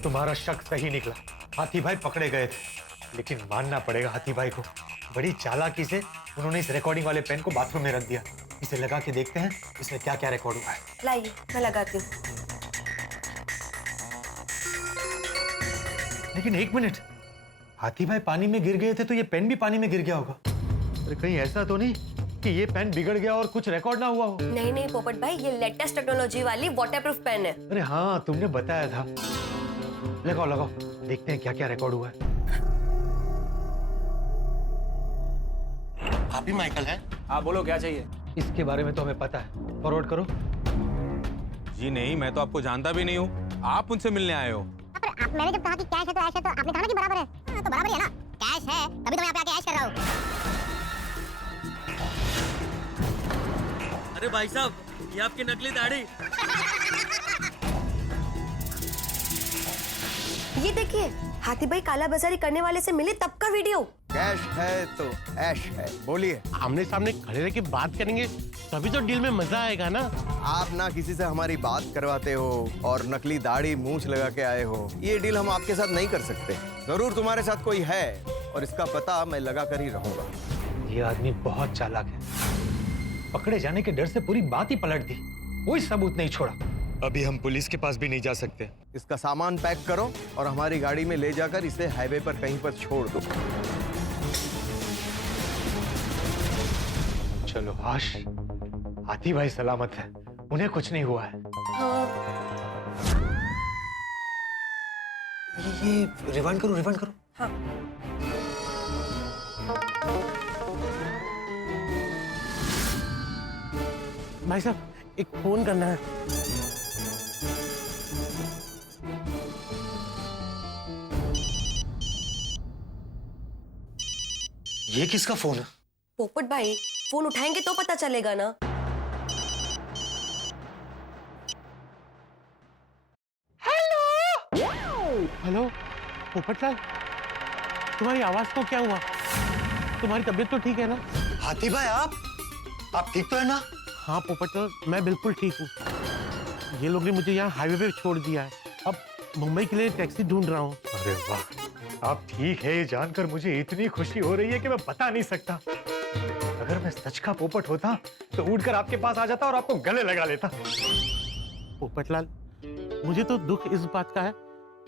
तुम्हारा शक सही निकला। हाथी भाई पकड़े गए थे, लेकिन मानना पड़ेगा हाथी भाई को, बड़ी चालाकी से उन्होंने इस रिकॉर्डिंग वाले पेन को बाथरूम में रख दिया। इसे लगा के देखते हैं इसमें क्या क्या रिकॉर्ड हुआ है। लाइए मैं लगाती हूँ। लेकिन एक मिनट, हाथी भाई पानी में गिर गए थे तो ये पेन भी पानी में गिर गया होगा। अरे कहीं ऐसा तो नहीं कि ये पेन बिगड़ गया और कुछ रिकॉर्ड ना हुआ हो? नहीं नहीं पोपट भाई, ये लेटेस्ट टेक्नोलॉजी वाली वाटरप्रूफ पेन है। अरे हाँ, तुमने बताया था। लगाओ लगाओ, देखते हैं क्या क्या रिकॉर्ड हुआ है। आप ही माइकल हैं? हाँ बोलो, क्या चाहिए? इसके बारे में तो हमें पता है, फॉरवर्ड करो। जी नहीं, मैं तो आपको जानता भी नहीं हूँ, आप मुझसे मिलने आए हो। मैंने जब कहा कि कैश है तो ऐश है, तो आपने कहा ना कि बराबर है। हाँ, तो बराबर ही है ना, कैश है तभी तो मैं यहाँ पे आके ऐश कर रहा हूँ। अरे भाई साहब, ये आपकी नकली दाढ़ी। ये देखिए, हाथी भाई काला बाजारी करने वाले से मिले तब का वीडियो। कैश है तो ऐश है, बोलिए। आमने सामने खड़े रह के बात करेंगे तभी तो डील में मजा आएगा ना। आप ना किसी से हमारी बात करवाते हो और नकली दाढ़ी मूंछ लगा के आए हो, ये डील हम आपके साथ नहीं कर सकते। जरूर तुम्हारे साथ कोई है और इसका पता मैं लगा कर ही रहूंगा। ये आदमी बहुत चालाक है, पकड़े जाने के डर से पूरी बात ही पलट दी, कोई सबूत नहीं छोड़ा। अभी हम पुलिस के पास भी नहीं जा सकते। इसका सामान पैक करो और हमारी गाड़ी में ले जाकर इसे हाईवे पर कहीं पर छोड़ दो। चलो आश, हाथी भाई सलामत है, उन्हें कुछ नहीं हुआ है। हाँ। ये रिवाइंड करो, रिवाइंड करो। हाँ। भाई साहब, एक फोन करना है। ये किसका फोन है? पोपट भाई, फोन उठाएंगे तो पता चलेगा ना। हेलो पोपटलाल, तुम्हारी आवाज को क्या हुआ? तुम्हारी तबीयत तो ठीक है ना? हाथी भाई आप ठीक तो है ना? हाँ पोपटलाल, मैं बिल्कुल ठीक हूँ। ये लोग ने मुझे यहाँ हाईवे पे छोड़ दिया है, अब मुंबई के लिए टैक्सी ढूंढ रहा हूँ। अरे वाह, आप ठीक है ये जानकर मुझे इतनी खुशी हो रही है कि मैं बता नहीं सकता। अगर मैं सच का पोपट होता तो उड़कर आपके पास आ जाता और आपको गले लगा लेता। पोपटलाल, मुझे तो दुख इस बात का है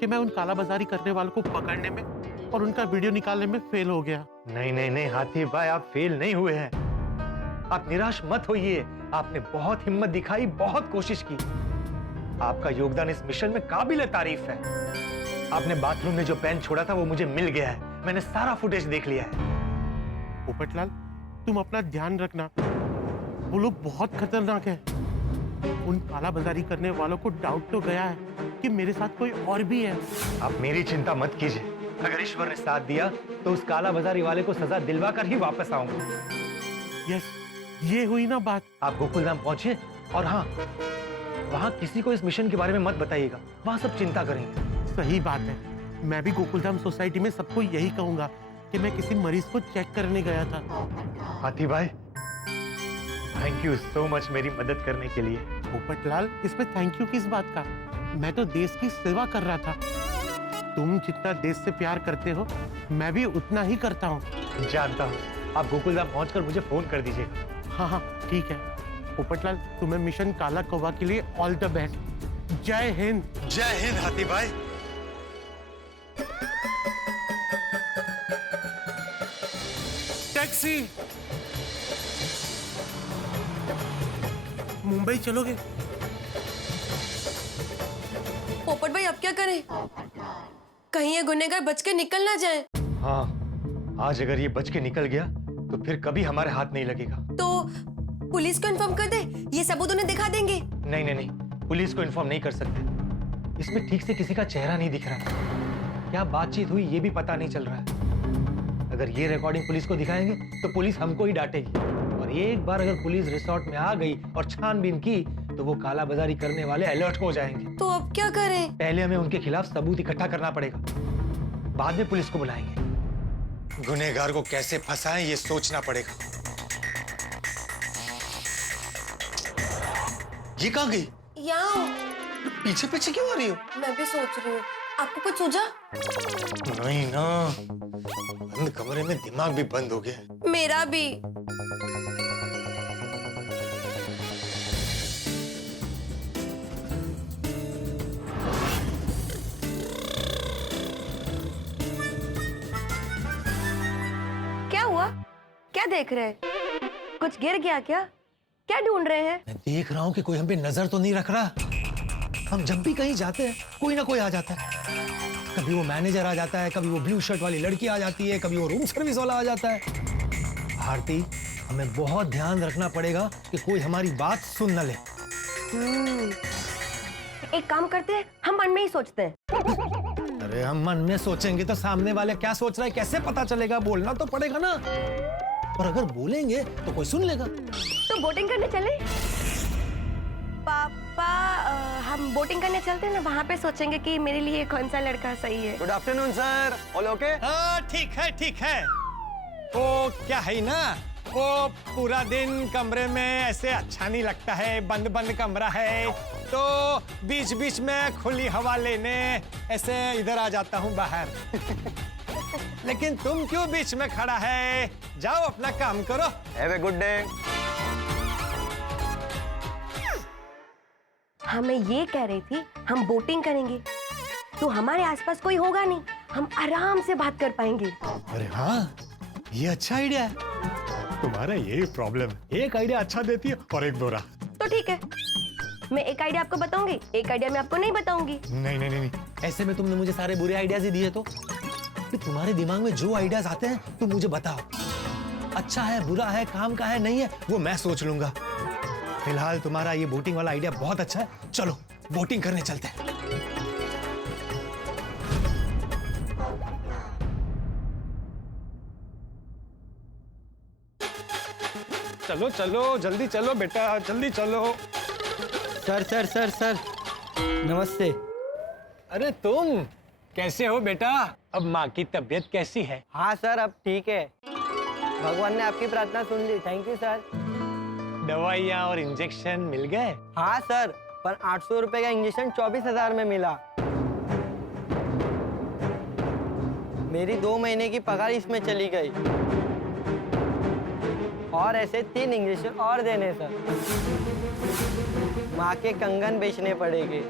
कि मैं उन काला बाजारी करने वालों को पकड़ने में और उनका वीडियो निकालने में फेल हो गया। नहीं नहीं नहीं हाथी भाई, आप फेल नहीं हुए हैं। आप निराश मत होइए, आपने बहुत हिम्मत दिखाई, बहुत कोशिश की। आपका योगदान इस मिशन में काबिल तारीफ है। आपने बाथरूम में जो पेन छोड़ा था वो मुझे मिल गया है, मैंने सारा फुटेज देख लिया है। पोपटलाल, तुम अपना ध्यान रखना, वो लोग बहुत खतरनाक है। उन काला बाजारी करने वालों को डाउट तो गया है कि मेरे साथ कोई और भी है। आप मेरी चिंता मत कीजिए, अगर ईश्वर ने साथ दिया तो उस काला बाजारी वाले को सजा दिलवा कर ही वापस आऊंगा। यस, ये हुई ना बात। आप गोकुलधाम पहुंचिए और हाँ, वहां किसी को इस मिशन के बारे में मत बताइएगा, वहां सब चिंता करेंगे। सही बात है, मैं भी गोकुलधाम सोसाइटी में सबको यही कहूंगा कि मैं किसी मरीज को चेक करने गया था। हाथी भाई, थैंक यू सो मच मेरी मदद करने के लिए। पोपटलाल, इसमें थैंक यू किस बात का? मैं तो देश की सेवा कर रहा था। तुम जितना देश से प्यार करते हो, मैं भी उतना ही करता हूँ। जानता हूँ, आप गोकुलधाम पहुंचकर मुझे फोन कर दीजिएगा। हाँ हाँ ठीक है। पोपटलाल, तुम्हें मिशन काला कौवा के लिए ऑल द बेस्ट। जय हिंद। जय हिंद हाथी भाई। टैक्सी, मुंबई चलोगे? पोपट भाई अब क्या करें? कहीं ये गुनहगार बच के निकल ना जाए। हाँ, आज अगर ये बच के निकल गया तो फिर कभी हमारे हाथ नहीं लगेगा। तो पुलिस को इन्फॉर्म कर दे, ये सबूत उन्हें दिखा देंगे। नहीं नहीं नहीं, पुलिस को इन्फॉर्म नहीं कर सकते, इसमें ठीक से किसी का चेहरा नहीं दिख रहा। क्या बातचीत हुई ये भी पता नहीं चल रहा है। अगर ये रिकॉर्डिंग पुलिस को दिखाएंगे तो पुलिस हमको ही डांटेगी, और एक बार अगर पुलिस रिसोर्ट में आ गई और छानबीन की तो वो काला बाजारी करने वाले अलर्ट हो जाएंगे। तो अब क्या करें? पहले हमें उनके खिलाफ सबूत इकट्ठा करना पड़ेगा, बाद में पुलिस को बुलाएंगे। गुनहगार को कैसे फंसाएं ये सोचना पड़ेगा। ये कहाँ गई? यहाँ पीछे पीछे क्यों आ रही हो? मैं भी सोच रही हूँ, आपको कुछ सूझा? नहीं ना, बंद कमरे में दिमाग भी बंद हो गया। मेरा भी। क्या हुआ? क्या देख रहे हैं? कुछ गिर गया क्या? क्या ढूंढ रहे हैं? मैं देख रहा हूँ कि कोई हम पे नजर तो नहीं रख रहा। हम जब भी कहीं जाते हैं कोई ना कोई आ जाता है। कभी वो मैनेजर आ जाता है, कभी वो ब्लू शर्ट वाली लड़की आ जाती है, कभी वो रूम सर्विस वाला आ जाता है। भारती, हमें बहुत ध्यान रखना पड़ेगा कि कोई हमारी बात सुन न ले। एक काम करते हैं, हम मन में ही सोचते हैं। अरे हम मन में सोचेंगे तो सामने वाले क्या सोच रहा है कैसे पता चलेगा? बोलना तो पड़ेगा ना। और अगर बोलेंगे तो कोई सुन लेगा। तो बोटिंग करने चले? पापा, हम बोटिंग करने चलते हैं ना, वहाँ पे सोचेंगे कि मेरे लिए कौन सा लड़का सही है। Good afternoon sir, all okay? हाँ ठीक है ठीक है। वो क्या है ना, वो पूरा दिन कमरे में ऐसे अच्छा नहीं लगता है, बंद बंद कमरा है, तो बीच बीच में खुली हवा लेने ऐसे इधर आ जाता हूँ बाहर। लेकिन तुम क्यों बीच में खड़ा है? जाओ अपना काम करो। Have a good day. हाँ, मैं ये कह रही थी, हम बोटिंग करेंगे तो हमारे आसपास कोई होगा नहीं, हम आराम से बात कर पाएंगे। अरे हाँ, ये अच्छा आइडिया है। तुम्हारा यही प्रॉब्लम है, एक आइडिया अच्छा देती है और एक बुरा। तो ठीक है, मैं एक आइडिया आपको बताऊंगी, एक आइडिया मैं आपको नहीं बताऊंगी। नहीं नहीं नहीं, ऐसे में तुमने मुझे सारे बुरे आइडियाज ही दिए तो तुम्हारे दिमाग में जो आइडियाज आते हैं तुम मुझे बताओ। अच्छा है, बुरा है, काम का है, नहीं है, वो मैं सोच लूंगा। फिलहाल तुम्हारा ये बोटिंग वाला आइडिया बहुत अच्छा है, चलो बोटिंग करने चलते हैं। चलो चलो, जल्दी चलो बेटा, जल्दी चलो। सर सर सर सर, नमस्ते। अरे तुम कैसे हो बेटा? अब माँ की तबीयत कैसी है? हाँ सर, अब ठीक है, भगवान ने आपकी प्रार्थना सुन ली। Thank you sir. दवाइयाँ और इंजेक्शन मिल गए? हाँ सर, पर 800 रुपए का इंजेक्शन 24,000 में मिला। मेरी 2 महीने की पगार इसमें चली गई, और ऐसे 3 इंजेक्शन और देने सर। माँ के कंगन बेचने पड़ेंगे।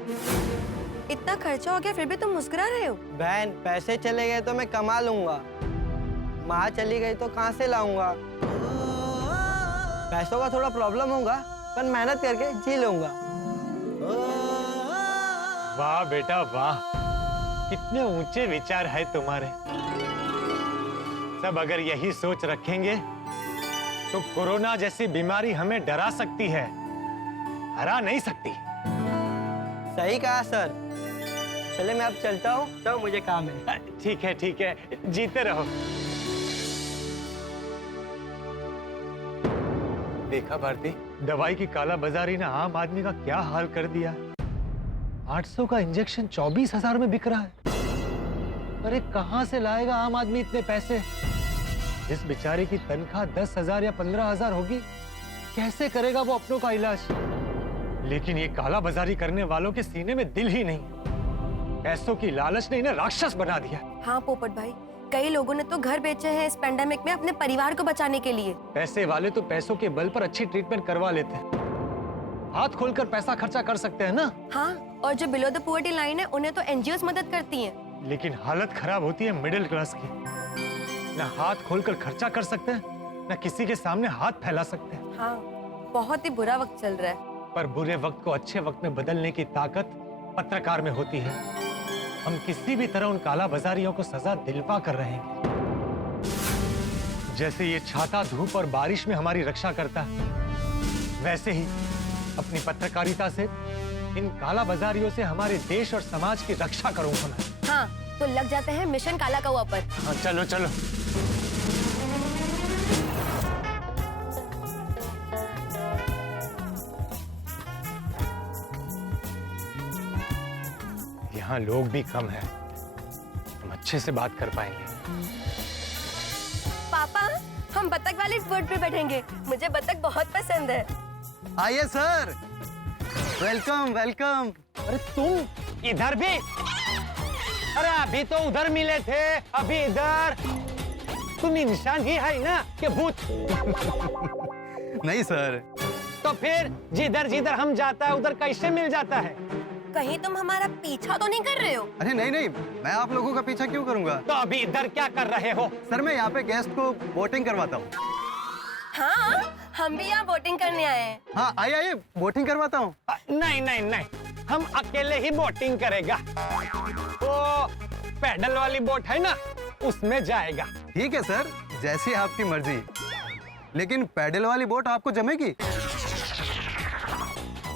इतना खर्चा हो गया फिर भी तुम मुस्कुरा रहे हो? बहन, पैसे चले गए तो मैं कमा लूंगा, माँ चली गई तो कहाँ से लाऊंगा? पैसों का थोड़ा प्रॉब्लम होगा, पर मेहनत करके जी लूंगा। वाह बेटा वाह, कितने ऊंचे विचार है तुम्हारे। सब अगर यही सोच रखेंगे तो कोरोना जैसी बीमारी हमें डरा सकती है, हरा नहीं सकती। सही कहा सर। चले, मैं अब चलता हूँ, तो मुझे काम है। ठीक है ठीक है, जीते रहो। देखा भारती, दवाई की कालाबाजारी ने आम आदमी का क्या हाल कर दिया। 800 का इंजेक्शन 24,000 में बिक रहा है। अरे कहां से लाएगा आम आदमी इतने पैसे? इस बेचारे की तनख्वाह 10,000 या 15,000 होगी, कैसे करेगा वो अपनों का इलाज? लेकिन ये कालाबाजारी करने वालों के सीने में दिल ही नहीं। पैसों की लालच ने इन्हें राक्षस बना दिया। हाँ पोपट भाई, कई लोगों ने तो घर बेचे हैं इस पेंडेमिक में अपने परिवार को बचाने के लिए। पैसे वाले तो पैसों के बल पर अच्छी ट्रीटमेंट करवा लेते हैं, हाथ खोलकर पैसा खर्चा कर सकते हैं ना। हाँ, और जो बिलो द पॉवर्टी लाइन है उन्हें तो एनजीओस मदद करती हैं। लेकिन हालत खराब होती है मिडिल क्लास की। ना हाथ खोलकर खर्चा कर सकते हैं, ना किसी के सामने हाथ फैला सकते हैं। हाँ, बहुत ही बुरा वक्त चल रहा है। पर बुरे वक्त को अच्छे वक्त में बदलने की ताकत पत्रकार में होती है। हम किसी भी तरह उन कालाबाजारियों को सजा दिलवा कर रहेंगे। जैसे ये छाता धूप और बारिश में हमारी रक्षा करता है, वैसे ही अपनी पत्रकारिता से इन कालाबाजारियों से हमारे देश और समाज की रक्षा करूंगा मैं। हाँ, तो लग जाते हैं मिशन काला कौवा पर। हाँ चलो चलो। यहाँ लोग भी कम हैं, हम अच्छे से बात कर पाएंगे। पापा, हम बतख वाली बोट पे बैठेंगे, मुझे बतख बहुत पसंद है। आइए सर, वेलकम वेलकम। अरे तुम इधर भी? अरे अभी तो उधर मिले थे, अभी इधर। तुम इंसान ही है ना कि भूत? नहीं सर। तो फिर जिधर जिधर हम जाता है उधर कैसे मिल जाता है? कहीं तुम हमारा पीछा तो नहीं कर रहे हो? अरे नहीं नहीं, मैं आप लोगों का पीछा क्यों करूंगा? तो अभी इधर क्या कर रहे हो? सर मैं यहाँ पे गेस्ट को वोटिंग करवाता हूँ। हाँ, हम भी यहाँ वोटिंग करने आए हैं। हाँ आइए आइए, वोटिंग करवाता हूँ। नहीं नहीं नहीं, हम अकेले ही बोटिंग करेगा। वो पैडल वाली बोट है ना, उसमें जाएगा। ठीक है सर, जैसी आपकी मर्जी। लेकिन पैडल वाली बोट आपको जमेगी?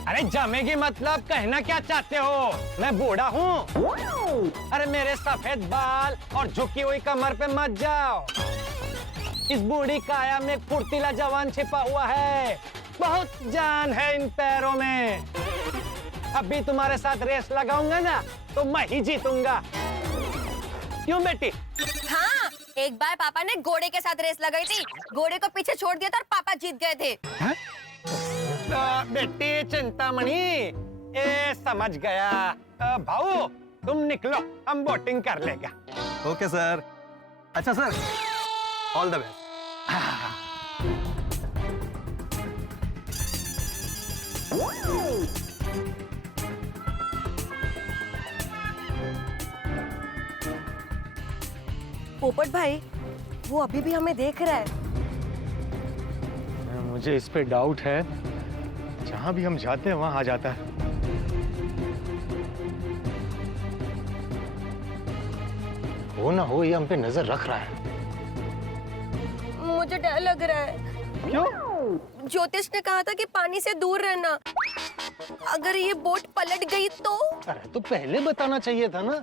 अरे जमेगी मतलब कहना क्या चाहते हो? मैं बूढ़ा हूँ? अरे मेरे सफेद बाल और झुकी हुई कमर पे मत जाओ। इस बूढ़ी काया में एक फुर्तीला जवान छिपा हुआ है। बहुत जान है इन पैरों में। अभी तुम्हारे साथ रेस लगाऊंगा ना तो मैं ही जीतूंगा। क्यों बेटी? हाँ, एक बार पापा ने घोड़े के साथ रेस लगाई थी। घोड़े को पीछे छोड़ दिया था और पापा जीत गए थे। बेटी चिंतामणि, ए समझ गया। भाऊ तुम निकलो, हम बोटिंग कर लेगा। Okay sir. अच्छा सर, ऑल द बेस्ट। पोपट भाई, वो अभी भी हमें देख रहा है। मुझे इस पे डाउट है, जहां भी हम जाते हैं वहां आ जाता है। हो ना हो, ये हम पे नजर रख रहा है। मुझे डर लग रहा है। क्यों? ज्योतिष ने कहा था कि पानी से दूर रहना। अगर ये बोट पलट गई तो? अरे तो पहले बताना चाहिए था ना।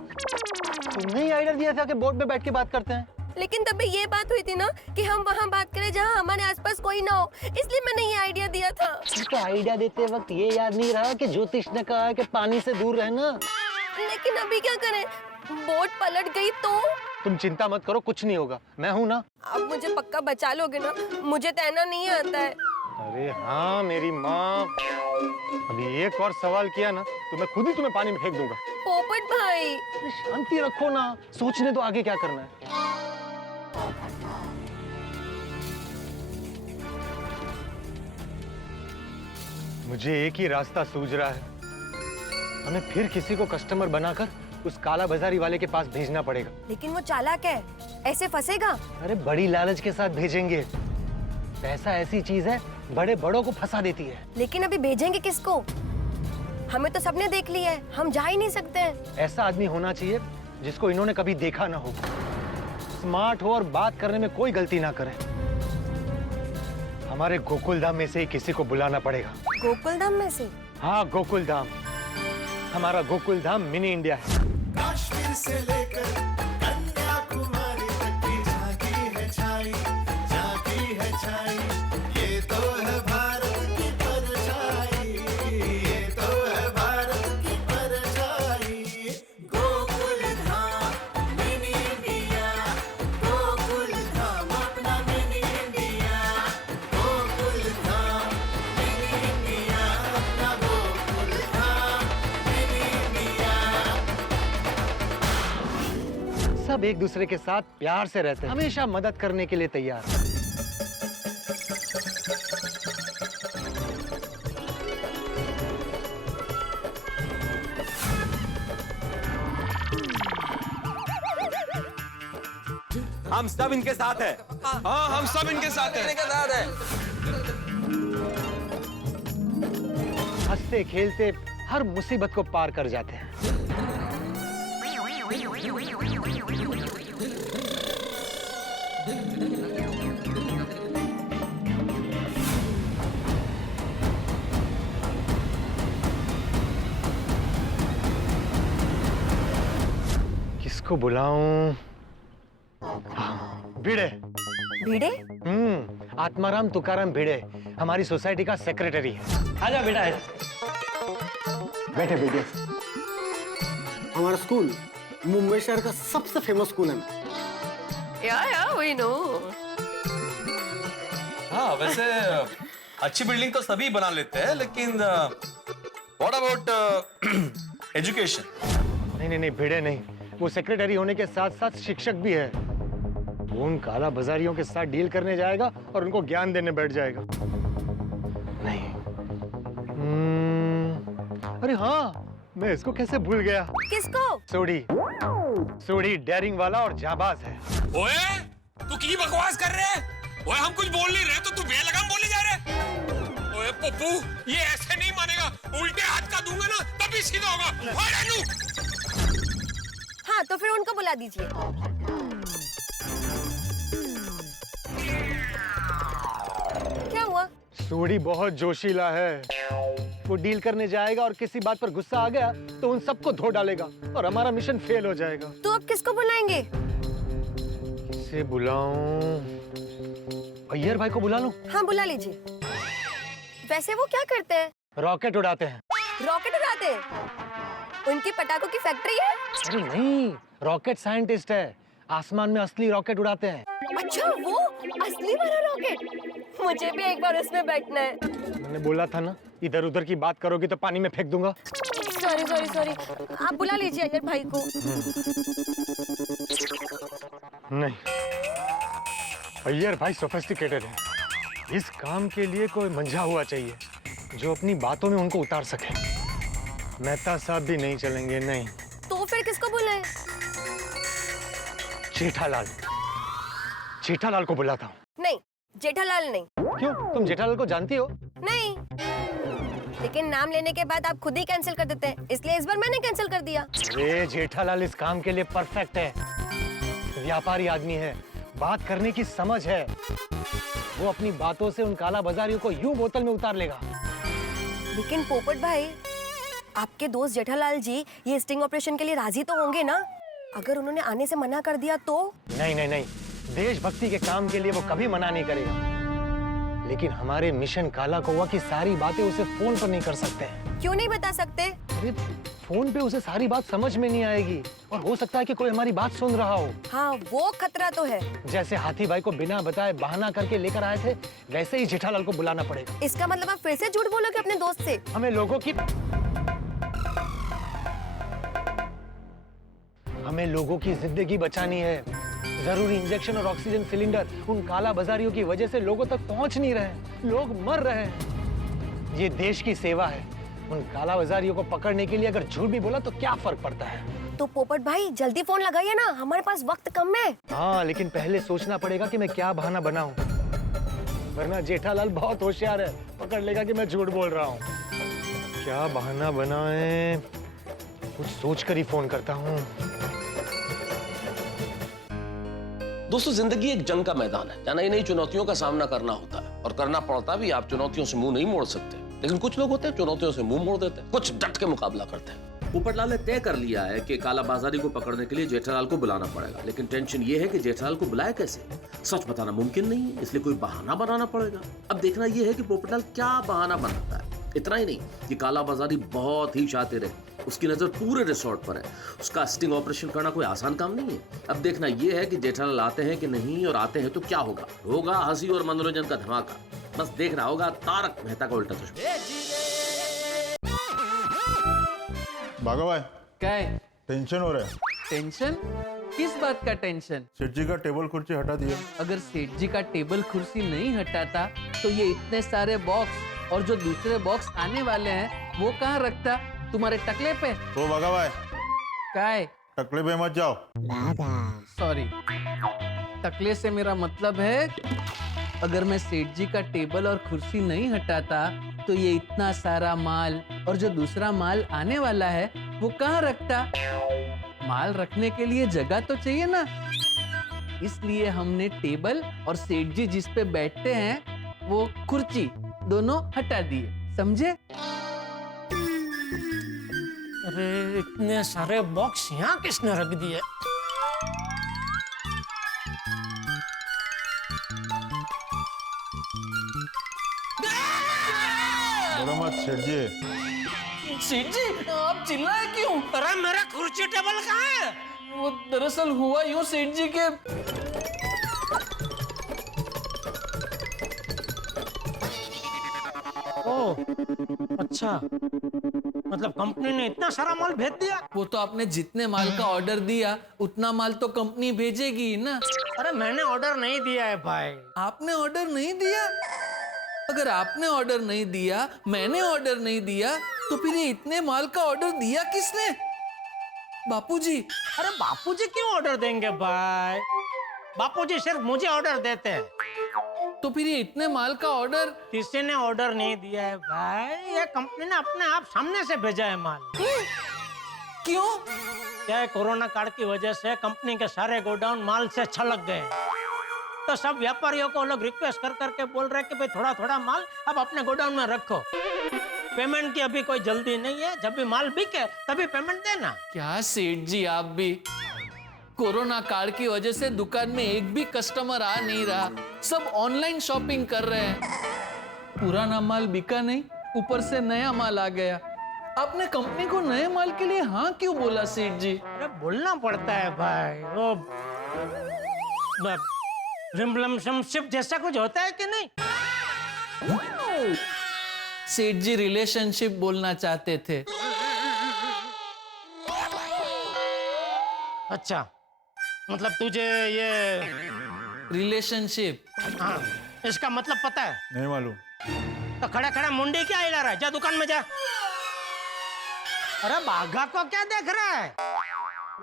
तुमने ही आइडिया दिया था कि बोट पे बैठ के बात करते हैं। लेकिन तभी ये बात हुई थी ना कि हम वहाँ बात करें जहाँ हमारे आसपास कोई ना हो, इसलिए मैंने ये आइडिया दिया था। तो आइडिया देते वक्त ये याद नहीं रहा कि ज्योतिष ने कहा है कि पानी से दूर रहना। लेकिन अभी क्या करें? बोट पलट गई तो? तुम चिंता मत करो, कुछ नहीं होगा, मैं हूं ना। आप मुझे पक्का बचा लोगे ना? मुझे तैरना नहीं आता है। अरे हाँ मेरी माँ, अभी एक और सवाल किया ना तो मैं खुद ही तुम्हें पानी में फेंक दूंगा। पोपट भाई, अरे शांति रखो ना, सोचने तो आगे क्या करना है। मुझे एक ही रास्ता सूझ रहा है। हमें फिर किसी को कस्टमर बनाकर उस काला बाजारी वाले के पास भेजना पड़ेगा। लेकिन वो चालाक है, ऐसे फंसेगा। अरे बड़ी लालच के साथ भेजेंगे। पैसा ऐसी चीज है, बड़े बड़ों को फंसा देती है। लेकिन अभी भेजेंगे किसको? हमें तो सबने देख लिया है, हम जा ही नहीं सकते। ऐसा आदमी होना चाहिए जिसको इन्होंने कभी देखा ना हो, स्मार्ट हो और बात करने में कोई गलती ना करे। हमारे गोकुलधाम में से ही किसी को बुलाना पड़ेगा। गोकुलधाम में से? हाँ गोकुलधाम। हमारा गोकुलधाम मिनी इंडिया है। कश्मीर से लेकर कन्याकुमारी तक की झांकी है छाई, ये तो है भारत की परछाई, ये तो है भारत की परछाई। गोकुलधाम मिनी इंडिया, गोकुलधाम अपना mini India, Gokuldham mini India, अपना गोकुलधाम मिनी इंडिया। सब एक दूसरे के साथ प्यार से रहते हैं, हमेशा मदद करने के लिए तैयार। हम सब इनके साथ है। हाँ हम सब इनके साथ हैं। हंसते खेलते हर मुसीबत को पार कर जाते हैं। किसको बुलाऊं? भिड़े। भिड़े? आत्माराम तुकाराम भिड़े हमारी सोसाइटी का सेक्रेटरी है। आजा बेटा। बैठे बैठे। हमारा स्कूल मुंबई शहर का सबसे फेमस स्कूल है। या वी नो। हाँ वैसे अच्छी बिल्डिंग तो सभी बना लेते हैं, लेकिन व्हाट अबाउट एजुकेशन? नहीं नहीं नहीं भिड़े नहीं, वो सेक्रेटरी होने के साथ साथ शिक्षक भी है। वो उन काला बाजारियों के साथ डील करने जाएगा और उनको ज्ञान देने बैठ जाएगा। नहीं। अरे हाँ, मैं इसको कैसे भूल गया। किसको? सोडी डेयरिंग वाला और जाबाज है। ओए, तू की बकवास कर रहे है? ओए, हम कुछ बोल नहीं रहे तो तू बेलगाम बोले जा रहे। ओए पप्पू, ये ऐसे नहीं मानेगा। उल्टे हाथ का दूंगा ना तभी सीधा होगा। ओए रानू! हाँ, तो फिर उनको बुला दीजिए। क्या हुआ? सोडी बहुत जोशीला है। वो डील करने जाएगा और किसी बात पर गुस्सा आ गया तो उन सबको धो डालेगा और हमारा मिशन फेल हो जाएगा। तो अब किसको बुलाएंगे? किसे बुलाऊं? अय्यर भाई को बुला लूं? हाँ, बुला लीजिए। वैसे वो क्या करते हैं? रॉकेट उड़ाते हैं। रॉकेट उड़ाते हैं? उनकी पटाखों की फैक्ट्री है? अरे नहीं, रॉकेट साइंटिस्ट है। आसमान में असली रॉकेट उड़ाते हैं। अच्छा, वो असली वाला रॉकेट? मुझे भी एक बार उसमें बैठना है। मैंने बोला था ना, इधर उधर की बात करोगी तो पानी में फेंक दूंगा। सॉरी, आप बुला लीजिए अय्यर भाई को। नहीं, अय्यर भाई सोफिस्टिकेटेड है। इस काम के लिए कोई मंझा हुआ चाहिए जो अपनी बातों में उनको उतार सके। मेहता साहब भी नहीं चलेंगे। नहीं। तो फिर किसको बुलाएं? जेठालाल को बुलाता हूँ। नहीं, जेठालाल नहीं। क्यों? तुम जेठालाल को जानती हो? नहीं, लेकिन नाम लेने के बाद आप खुद ही कैंसिल कर देते हैं, इसलिए इस बार मैंने कैंसिल कर दिया। अरे जेठालाल इस काम के लिए परफेक्ट है। व्यापारी आदमी है, बात करने की समझ है। वो अपनी बातों से उन काला बाजारियों को यूं बोतल में उतार लेगा। लेकिन पोपट भाई, आपके दोस्त जेठालाल जी ये स्टिंग ऑपरेशन के लिए राजी तो होंगे ना? अगर उन्होंने आने से मना कर दिया तो? नहीं, देशभक्ति के काम के लिए वो कभी मना नहीं करेगा। लेकिन हमारे मिशन काला कौवा की सारी बातें उसे फोन पर नहीं कर सकते। क्यों नहीं बता सकते? अरे फोन पे उसे सारी बात समझ में नहीं आएगी और हो सकता है कि कोई हमारी बात सुन रहा हो। हाँ, वो खतरा तो है। जैसे हाथी भाई को बिना बताए बहाना करके लेकर आए थे, वैसे ही जेठालाल को बुलाना पड़ेगा। इसका मतलब आप फिर से झूठ बोलोगे अपने दोस्त से? हमें लोगों की जिंदगी बचानी है। जरूरी इंजेक्शन और ऑक्सीजन सिलेंडर उन काला बाजारियों की वजह से लोगों तक पहुंच नहीं रहे। लोग मर रहे हैं। ये देश की सेवा है। उन काला बाजारियों को पकड़ने के लिए अगर झूठ भी बोला तो क्या फर्क पड़ता है? तो पोपट भाई जल्दी फोन लगाइए ना, हमारे पास वक्त कम है। हाँ, लेकिन पहले सोचना पड़ेगा कि मैं क्या बहाना बनाऊं, वरना जेठालाल बहुत होशियार है, पकड़ लेगा कि मैं झूठ बोल रहा हूँ। क्या बहाना बनाएं? कुछ सोचकर ही फोन करता हूँ। दोस्तों, जिंदगी एक जंग का मैदान है जहाँ नई नई चुनौतियों का सामना करना होता है और करना पड़ता भी। आप चुनौतियों से मुंह नहीं मोड़ सकते, लेकिन कुछ लोग होते हैं चुनौतियों से मुंह मोड़ देते हैं, कुछ डट के मुकाबला करते हैं। पोपटलाल ने तय कर लिया है कि काला बाजारी को पकड़ने के लिए जेठालाल को बुलाना पड़ेगा, लेकिन टेंशन ये है कि जेठालाल को बुलाए कैसे? सच बताना मुमकिन नहीं है, इसलिए कोई बहाना बनाना पड़ेगा। अब देखना यह है कि पोपटलाल क्या बहाना बनाता है। इतना ही नहीं कि काला बाजारी बहुत ही शातिर है, उसकी नजर पूरे रिसोर्ट पर है। उसका स्टिंग ऑपरेशन करना कोई आसान काम नहीं है। अब देखना यह है कि जेठालाल आते हैं कि नहीं, और आते हैं तो क्या होगा। होगा हंसी और मनोरंजन का धमाका। बस देखना होगा तारक मेहता का उल्टा चश्मा। भाई क्या है? टेंशन हो रहा है। टेंशन? किस बात का टेंशन? सेठ जी का टेबल कुर्सी हटा दिया। अगर सेठ जी का टेबल कुर्सी नहीं हटाता तो ये इतने सारे बॉक्स और जो दूसरे बॉक्स आने वाले हैं वो कहाँ रखता? तुम्हारे टकले पे? तो भागा भाई, क्या है? टकले पे मत जाओ। सॉरी, टकले से मेरा मतलब है अगर मैं सेठ जी का टेबल और कुर्सी नहीं हटाता तो ये इतना सारा माल और जो दूसरा माल आने वाला है वो कहाँ रखता? माल रखने के लिए जगह तो चाहिए ना, इसलिए हमने टेबल और सेठ जी जिस पे बैठते हैं वो कुर्सी दोनों हटा दिए, समझे? अरे इतने सारे बॉक्स यहाँ किसने रख दिए? मत सेठ जी। सेठ जी, आप चिल्लाए क्यों? अरे मेरा कुर्सी टेबल कहाँ है? वो दरअसल हुआ यूं सेठ जी के ओह, अच्छा, मतलब कंपनी ने इतना सारा माल भेज दिया? वो तो आपने जितने माल का ऑर्डर दिया उतना माल तो कंपनी भेजेगी ही ना। अरे मैंने ऑर्डर नहीं दिया है भाई। आपने ऑर्डर नहीं दिया? अगर आपने ऑर्डर नहीं दिया, मैंने ऑर्डर नहीं दिया, तो फिर ये इतने माल का ऑर्डर दिया किसने? बापूजी। अरे बापूजी क्यों ऑर्डर देंगे भाई? बापूजी सिर्फ मुझे ऑर्डर देते हैं। तो फिर ये इतने माल का ऑर्डर किसी ने ऑर्डर नहीं दिया है भाई, ये कंपनी ने अपने आप सामने से भेजा है माल। क्यों? क्या है, कोरोना काल की वजह से कंपनी के सारे गोडाउन माल से छलक गए, तो सब व्यापारियों को लोग रिक्वेस्ट कर करके बोल रहे हैं कि भाई थोड़ा थोड़ा माल अब अपने गोडाउन में रखो। पेमेंट की अभी कोई जल्दी नहीं है, जब भी माल बिके तभी पेमेंट देना। क्या सेठ जी आप भी, कोरोना काल की वजह से दुकान में एक भी कस्टमर आ नहीं रहा, सब ऑनलाइन शॉपिंग कर रहे हैं। पुराना माल बिका नहीं, ऊपर से नया माल आ गया। आपने कंपनी को नए माल के लिए हाँ क्यों बोला सेठ जी? अरे बोलना पड़ता है भाई, वो रिलेशनशिप जैसा कुछ होता है कि नहीं? सेठ जी रिलेशनशिप बोलना चाहते थे। अच्छा, मतलब तुझे ये रिलेशनशिप, हाँ, इसका मतलब पता है? नहीं मालूम। तो खड़ा खड़ा मुंडी क्या हिला रहा है? जा दुकान में जा। अरे बाघा को क्या देख रहा है?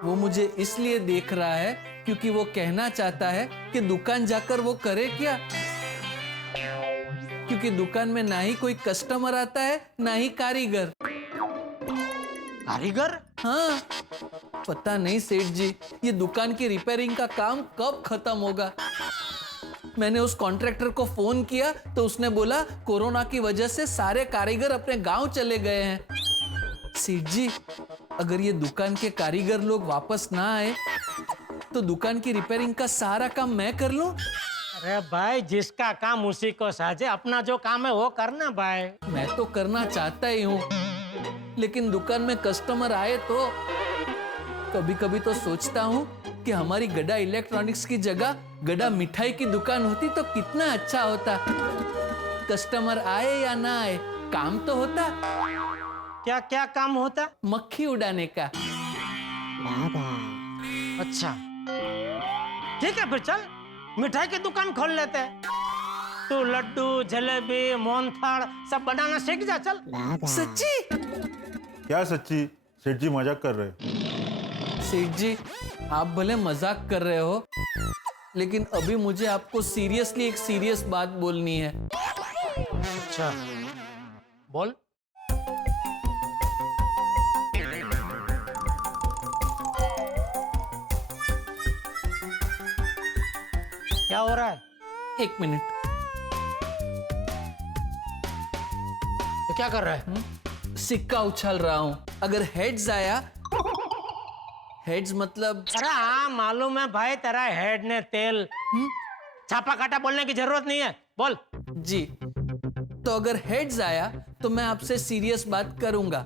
वो मुझे इसलिए देख रहा है क्योंकि वो कहना चाहता है कि दुकान जाकर वो करे क्या, क्योंकि दुकान में ना ही कोई कस्टमर आता है ना ही कारीगर। कारीगर? हाँ, पता नहीं सेठ जी, ये दुकान की रिपेयरिंग का काम कब खत्म होगा। मैंने उस कॉन्ट्रैक्टर को फोन किया तो उसने बोला कोरोना की वजह से सारे कारीगर अपने गांव चले गए हैं। सेठ जी, अगर ये दुकान के कारीगर लोग वापस ना आए तो दुकान की रिपेयरिंग का सारा काम मैं कर लूं? अरे भाई, जिसका काम उसी को साझे, अपना जो काम है वो करना भाई। मैं तो करना चाहता ही हूँ, लेकिन दुकान में कस्टमर आए तो कभी कभी तो सोचता हूँ कि हमारी गड्ढा इलेक्ट्रॉनिक्स की जगह गड्ढा मिठाई की दुकान होती तो कितना अच्छा होता। कस्टमर आए या ना आए, काम तो होता। क्या क्या काम होता? मक्खी उड़ाने का। अच्छा ठीक है, फिर चल मिठाई की दुकान खोल लेते हैं। तू लड्डू, जलेबी, मोहनथाल सब बनाना सीख जा। चल। सच्ची? क्या सच्ची? सेठ जी मजाक कर रहे। सेठ जी, आप भले मजाक कर रहे हो, लेकिन अभी मुझे आपको सीरियसली एक सीरियस बात बोलनी है। अच्छा, बोल। क्या हो रहा है? एक मिनट। तो क्या कर रहा है? सिक्का उछाल रहा हूं। अगर हेड्स आया, हेड्स मतलब? अरे हाँ मालूम है भाई, तेरा हेड ने तेल। छापा काटा बोलने की जरूरत नहीं है, बोल। जी, तो अगर हेड्स आया तो मैं आपसे सीरियस बात करूंगा,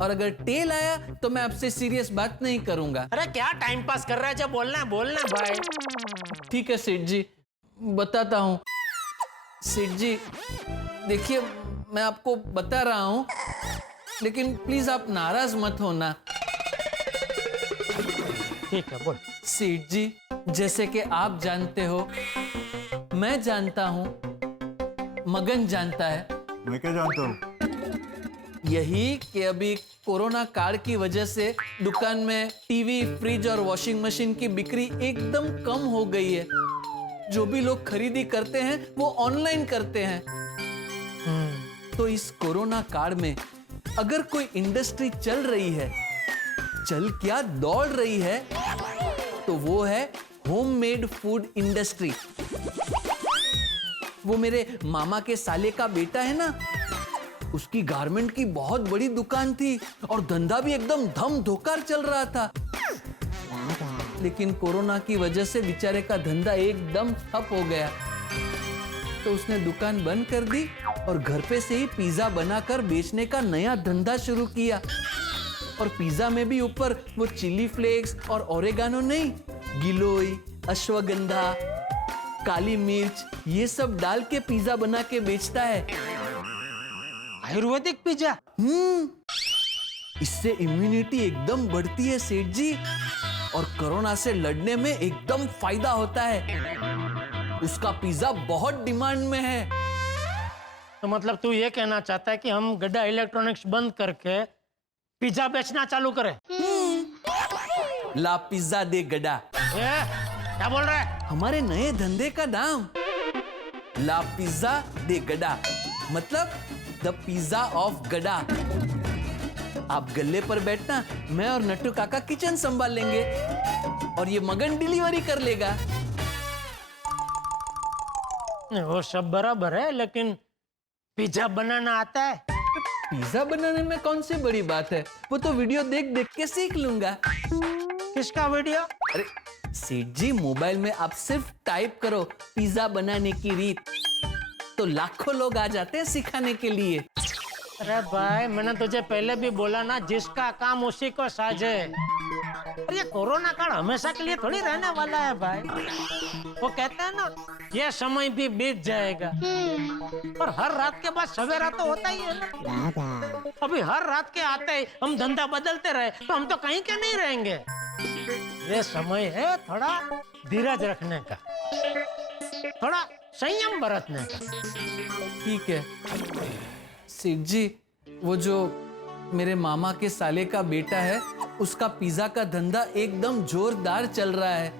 और अगर टेल आया तो मैं आपसे सीरियस बात नहीं करूंगा। अरे क्या टाइम पास कर रहा है? जब बोलना है बोलना भाई। ठीक है सेठ जी, बताता हूँ। सेठ जी देखिए, मैं आपको बता रहा हूँ, लेकिन प्लीज आप नाराज मत होना। ठीक है, बोल। सेठ जी, जैसे कि आप जानते हो, मैं जानता हूँ, मगन जानता है। मैं क्या जानता हूँ? यही कि अभी कोरोना काल की वजह से दुकान में टीवी, फ्रिज और वॉशिंग मशीन की बिक्री एकदम कम हो गई है। जो भी लोग खरीदी करते हैं वो ऑनलाइन करते हैं। तो इस कोरोना काल में अगर कोई इंडस्ट्री चल रही है, चल क्या दौड़ रही है, तो वो है होममेड फूड इंडस्ट्री। वो मेरे मामा के साले का बेटा है ना, उसकी गारमेंट की बहुत बड़ी दुकान थी और धंधा भी एकदम धम धोकार चल रहा था। लेकिन कोरोना की वजह से बेचारे का धंधा एकदम ठप हो गया। तो उसने दुकान बंद कर दी और घर पे से ही पिज्जा बनाकर बेचने का नया धंधा शुरू किया। और पिज्जा में भी ऊपर वो चिली फ्लेक्स और ओरेगानो नहीं, गिलोय, अश्वगंधा, काली मिर्च, ये सब डाल के पिज्जा बना के बेचता है। आयुर्वेदिक पिज्जा? इससे इम्यूनिटी एकदम बढ़ती है सेठ जी, और कोरोना से लड़ने में एकदम फायदा होता है। उसका पिज्जा बहुत डिमांड में है। तो मतलब तू ये कहना चाहता है कि हम गड्ढा इलेक्ट्रॉनिक्स बंद करके पिज्जा बेचना चालू करें? ला पिज्जा दे गड्ढा। क्या बोल रहा है? हमारे नए धंधे का नाम ला पिज्जा दे गड्ढा, मतलब द पिज्जा ऑफ गड्ढा। आप गल्ले पर बैठना, मैं और नट्टू काका किचन संभाल लेंगे और ये मगन डिलीवरी कर लेगा। वो सब बराबर है, लेकिन पिज्जा बनाना आता है? पिज्जा बनाने में कौन सी बड़ी बात है, वो तो वीडियो देख देख के सीख लूंगा। किसका वीडियो? अरे सेठ जी, मोबाइल में आप सिर्फ टाइप करो पिज्जा बनाने की रीत, तो लाखों लोग आ जाते हैं सिखाने के लिए। अरे भाई, मैंने तुझे पहले भी बोला ना, जिसका काम उसी को साझे। और ये कोरोना काल हमेशा के लिए थोड़ी रहने वाला है भाई। वो कहते हैं ना, ये समय भी बीत जाएगा, और हर रात के बाद सवेरा तो होता ही है ना। अभी हर रात के आते ही हम धंधा बदलते रहे तो हम तो कहीं के नहीं रहेंगे। ये समय है थोड़ा धीरज रखने का, थोड़ा संयम बरतने का। ठीक है सेठ जी, वो जो मेरे मामा के साले का बेटा है, उसका पिज्जा का धंधा एकदम जोरदार चल रहा है,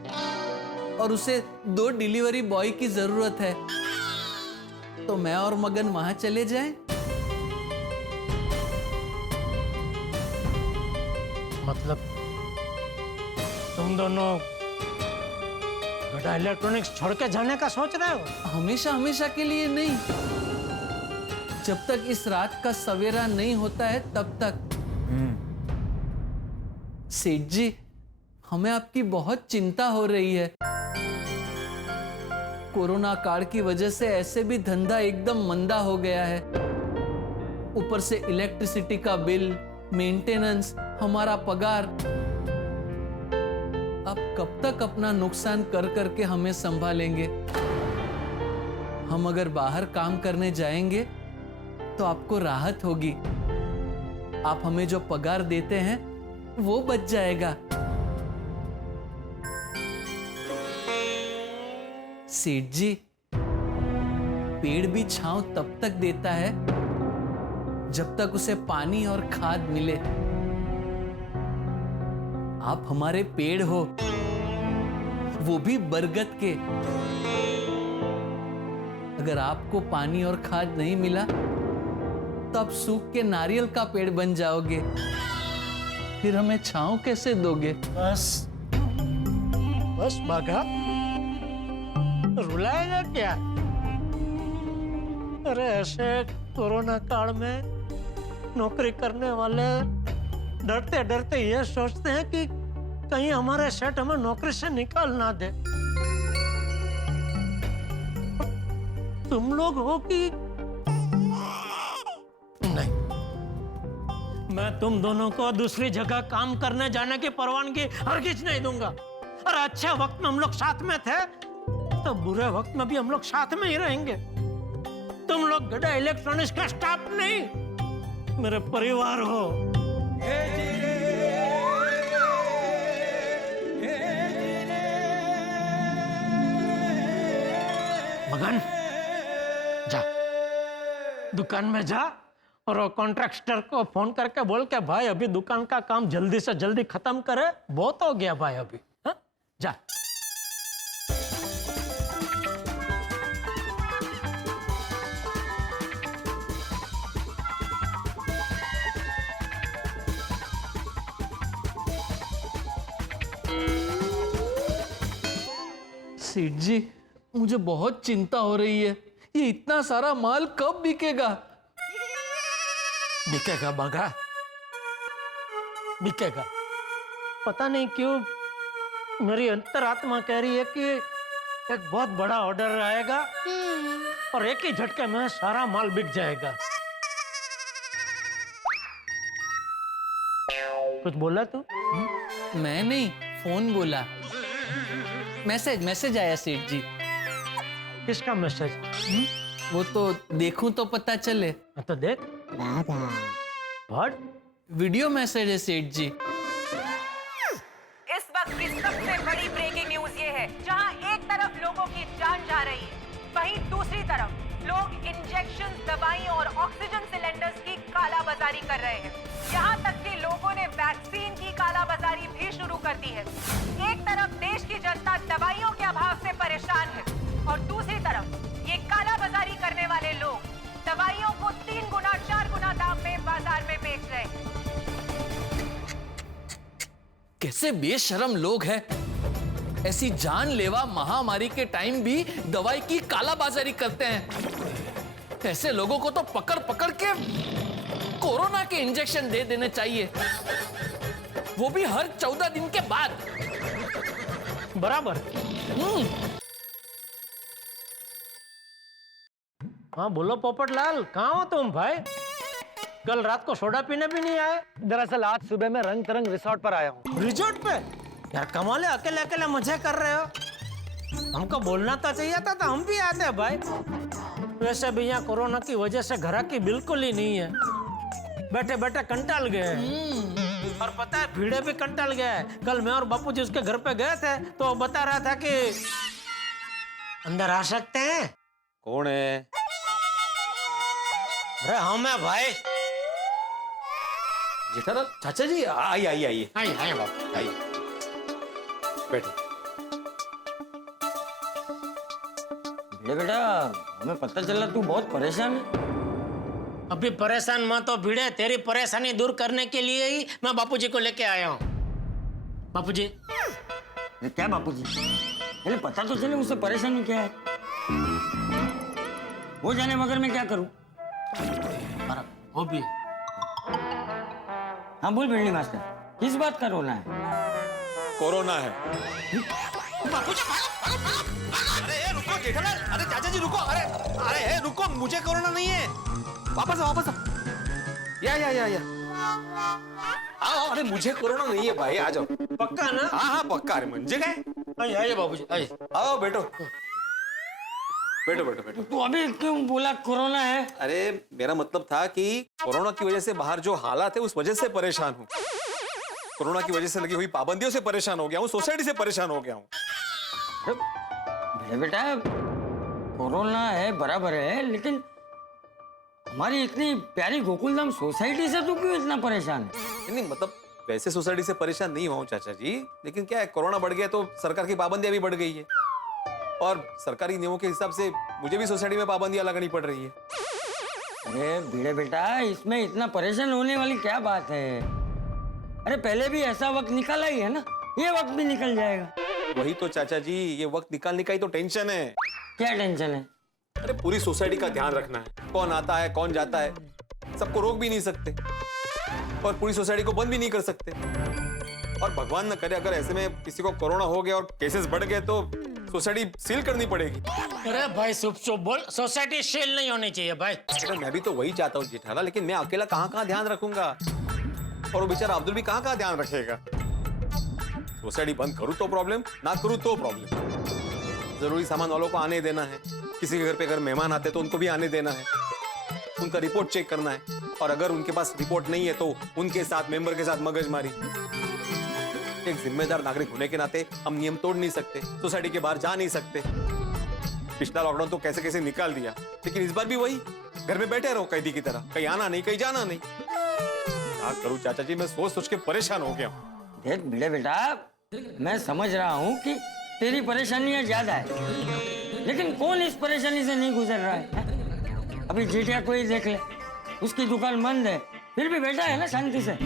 और उसे 2 डिलीवरी बॉय की जरूरत है। तो मैं और मगन वहां चले जाएं? मतलब तुम दोनों गड्ढा इलेक्ट्रॉनिक्स छोड़ के जाने का सोच रहे हो? हमेशा हमेशा के लिए नहीं, जब तक इस रात का सवेरा नहीं होता है तब तक। सेठ जी, हमें आपकी बहुत चिंता हो रही है। कोरोना काल की वजह से ऐसे भी धंधा एकदम मंदा हो गया है, ऊपर से इलेक्ट्रिसिटी का बिल, मेंटेनेंस, हमारा पगार। आप कब तक अपना नुकसान कर करके हमें संभालेंगे? हम अगर बाहर काम करने जाएंगे तो आपको राहत होगी, आप हमें जो पगार देते हैं वो बच जाएगा। सेठ जी, पेड़ भी छांव तब तक देता है जब तक उसे पानी और खाद मिले। आप हमारे पेड़ हो, वो भी बरगद के। अगर आपको पानी और खाद नहीं मिला तो आप सूख के नारियल का पेड़ बन जाओगे, फिर हमें छांव कैसे दोगे? बस बस बाघा, रुलाएगा क्या? अरे ऐसे कोरोना काल में नौकरी करने वाले डरते डरते ये सोचते हैं कि कहीं हमारे सेठ हमें नौकरी से निकाल ना दे। तुम लोग हो कि नहीं, मैं तुम दोनों को दूसरी जगह काम करने जाने की परवानगी हरगिज नहीं दूंगा। और अच्छे वक्त में हम लोग साथ में थे, तो बुरे वक्त में भी हम लोग साथ में ही रहेंगे। तुम लोग गड्ढा इलेक्ट्रॉनिक्स का स्टाफ नहीं, मेरे परिवार हो। मगन, जा दुकान में जा और वो कॉन्ट्रैक्टर को फोन करके बोल के भाई अभी दुकान का काम जल्दी से जल्दी खत्म करे, बहुत हो गया भाई अभी। हा? जा। सेठ जी, मुझे बहुत चिंता हो रही है, ये इतना सारा माल कब बिकेगा? बिकेगा बाघा, बिकेगा। पता नहीं क्यों मेरी अंतरात्मा कह रही है कि एक बहुत बड़ा ऑर्डर आएगा और एक ही झटके में सारा माल बिक जाएगा। कुछ बोला तू? मैं नहीं, फोन बोला। मैसेज आया सेठ जी। किसका मैसेज? वो तो देखूं तो पता चले। तो देख। व्हाट? वीडियो मैसेज है सेठ जी। इस वक्त की सबसे बड़ी ब्रेकिंग न्यूज ये है, जहां एक तरफ लोगों की जान जा रही है, वहीं दूसरी तरफ लोग इंजेक्शन, दवाई और ऑक्सीजन सिलेंडर्स की कालाबाजारी कर रहे हैं। यहाँ तक कि लोगों ने वैक्सीन की कालाबाजारी भी शुरू कर दी है। एक तरफ देश की जनता दवाइयों के अभाव से परेशान है और दूसरी तरफ ये कालाबाजारी करने वाले लोग दवाइयों को 3 गुना 4 गुना दाम में बाजार में बेच रहे हैं। कैसे बेशरम लोग हैं, ऐसी जानलेवा महामारी के टाइम भी दवाई की कालाबाजारी करते हैं। ऐसे लोगों को तो पकड़ पकड़ के कोरोना के इंजेक्शन दे देने चाहिए, वो भी हर 14 दिन के बाद। बराबर। हाँ बोलो पोपटलाल, कहाँ हो तुम भाई? कल रात को सोडा पीने भी नहीं आए? दरअसल आज सुबह मैं रंग तरंग रिसोर्ट पर आया हूँ। रिजॉर्ट पे? यार कमाल है, अकेले अकेले मजे कर रहे हो। हमको बोलना तो चाहिए था, तो हम भी आते हैं भाई। वैसे भी यहाँ कोरोना की वजह से ग्राहकी बिल्कुल ही नहीं है, बैठे बैठे कंटाल गए। और पता है भीड़े भी कंटाल गया है। कल मैं और बापू जी उसके घर पे गए थे तो वो बता रहा था कि अंदर आ सकते हैं। कौन है? अरे हम है भाई। जेठालाल चाचा जी, आइए आइए आइए आइए बापू आइए, बैठिए। बेटा हमें पता चला तू बहुत परेशान है। अभी परेशान मत हो भिड़े, तेरी परेशानी दूर करने के लिए ही मैं बापूजी को लेके आया हूँ। बापूजी। क्या बापूजी? पहले पता तो चले मुझसे परेशानी क्या है। वो जाने मगर मैं क्या करूँ? वो भी। हाँ बोल बिल्ली मास्टर, किस बात का रोना है? कोरोना है। बापूजी भागो, भागो, भागो। अरे रुको जेठालाल, अरे चाचा जी रुको, अरे रुको, मुझे कोरोना नहीं है। वापस आओ। या। आओ, अरे मुझे कोरोना नहीं है भाई, आ जाओ। पक्का ना? हाँ पक्का। अरे मुझे गए। आइए बाबूजी, आइए। आओ बैठो बैठो। तू अभी क्यों बोला कोरोना है? अरे मेरा मतलब था कि कोरोना की वजह से बाहर जो हालात है उस वजह से परेशान हूँ। कोरोना की वजह से लगी हुई पाबंदियों से परेशान हो गया हूँ, सोसाइटी से परेशान हो गया हूँ। बेटा कोरोना है बराबर है, लेकिन हमारी इतनी प्यारी गोकुलधाम सोसाइटी से तू क्यों इतना परेशान है? नहीं मतलब वैसे सोसाइटी से परेशान नहीं हुआ चाचा जी, लेकिन क्या है कोरोना बढ़ गया तो सरकार की पाबंदियां भी बढ़ गई है और सरकारी नियमों के हिसाब से मुझे भी सोसाइटी में पाबंदियां लगानी पड़ रही है। अरे भिड़े बेटा, इसमें इतना परेशान होने वाली क्या बात है? अरे पहले भी ऐसा वक्त निकाला ही है ना, ये वक्त भी निकल जाएगा। वही तो चाचा जी, ये वक्त निकालने का ही तो टेंशन है। क्या टेंशन है? अरे पूरी सोसाइटी का ध्यान रखना है, कौन आता है कौन जाता है, सबको रोक भी नहीं सकते और पूरी सोसाइटी को बंद भी नहीं कर सकते। और भगवान न करे अगर ऐसे में किसी को कोरोना हो गया और केसेस बढ़ गए तो सोसाइटी सील करनी पड़ेगी। अरे भाई चुप बोल, सोसाइटी सील नहीं होनी चाहिए भाई। अरे मैं भी तो वही चाहता हूँ जेठालाल, लेकिन मैं अकेला कहाँ ध्यान रखूंगा और वो बेचारा अब्दुल भी कहाँ ध्यान रखेगा। सोसाइटी बंद करूँ तो प्रॉब्लम, ना करूँ तो प्रॉब्लम। जरूरी सामान वालों को आने देना है, किसी के घर पे अगर मेहमान आते तो उनको भी आने देना है, उनका रिपोर्ट चेक करना है और अगर उनके पास रिपोर्ट नहीं है तो उनके साथ मेंबर के साथ मगजमारी। एक जिम्मेदार नागरिक होने के नाते हम नियम तोड़ नहीं सकते, सोसाइटी के बाहर जा नहीं सकते। पिछला लॉकडाउन तो कैसे कैसे निकाल दिया, लेकिन इस बार भी वही, घर में बैठे रहो कैदी की तरह, कहीं आना नहीं कहीं जाना नहीं। क्या करूं चाचा जी, मैं सोच सोच के परेशान हो गया हूं। देख भिड़े बेटा, मैं समझ रहा हूँ कि तेरी परेशानियां ज्यादा है, लेकिन कौन इस परेशानी से नहीं गुजर रहा है? अभी जेठिया को ही देख ले, उसकी दुकान बंद है, फिर भी बैठा है ना शांति से।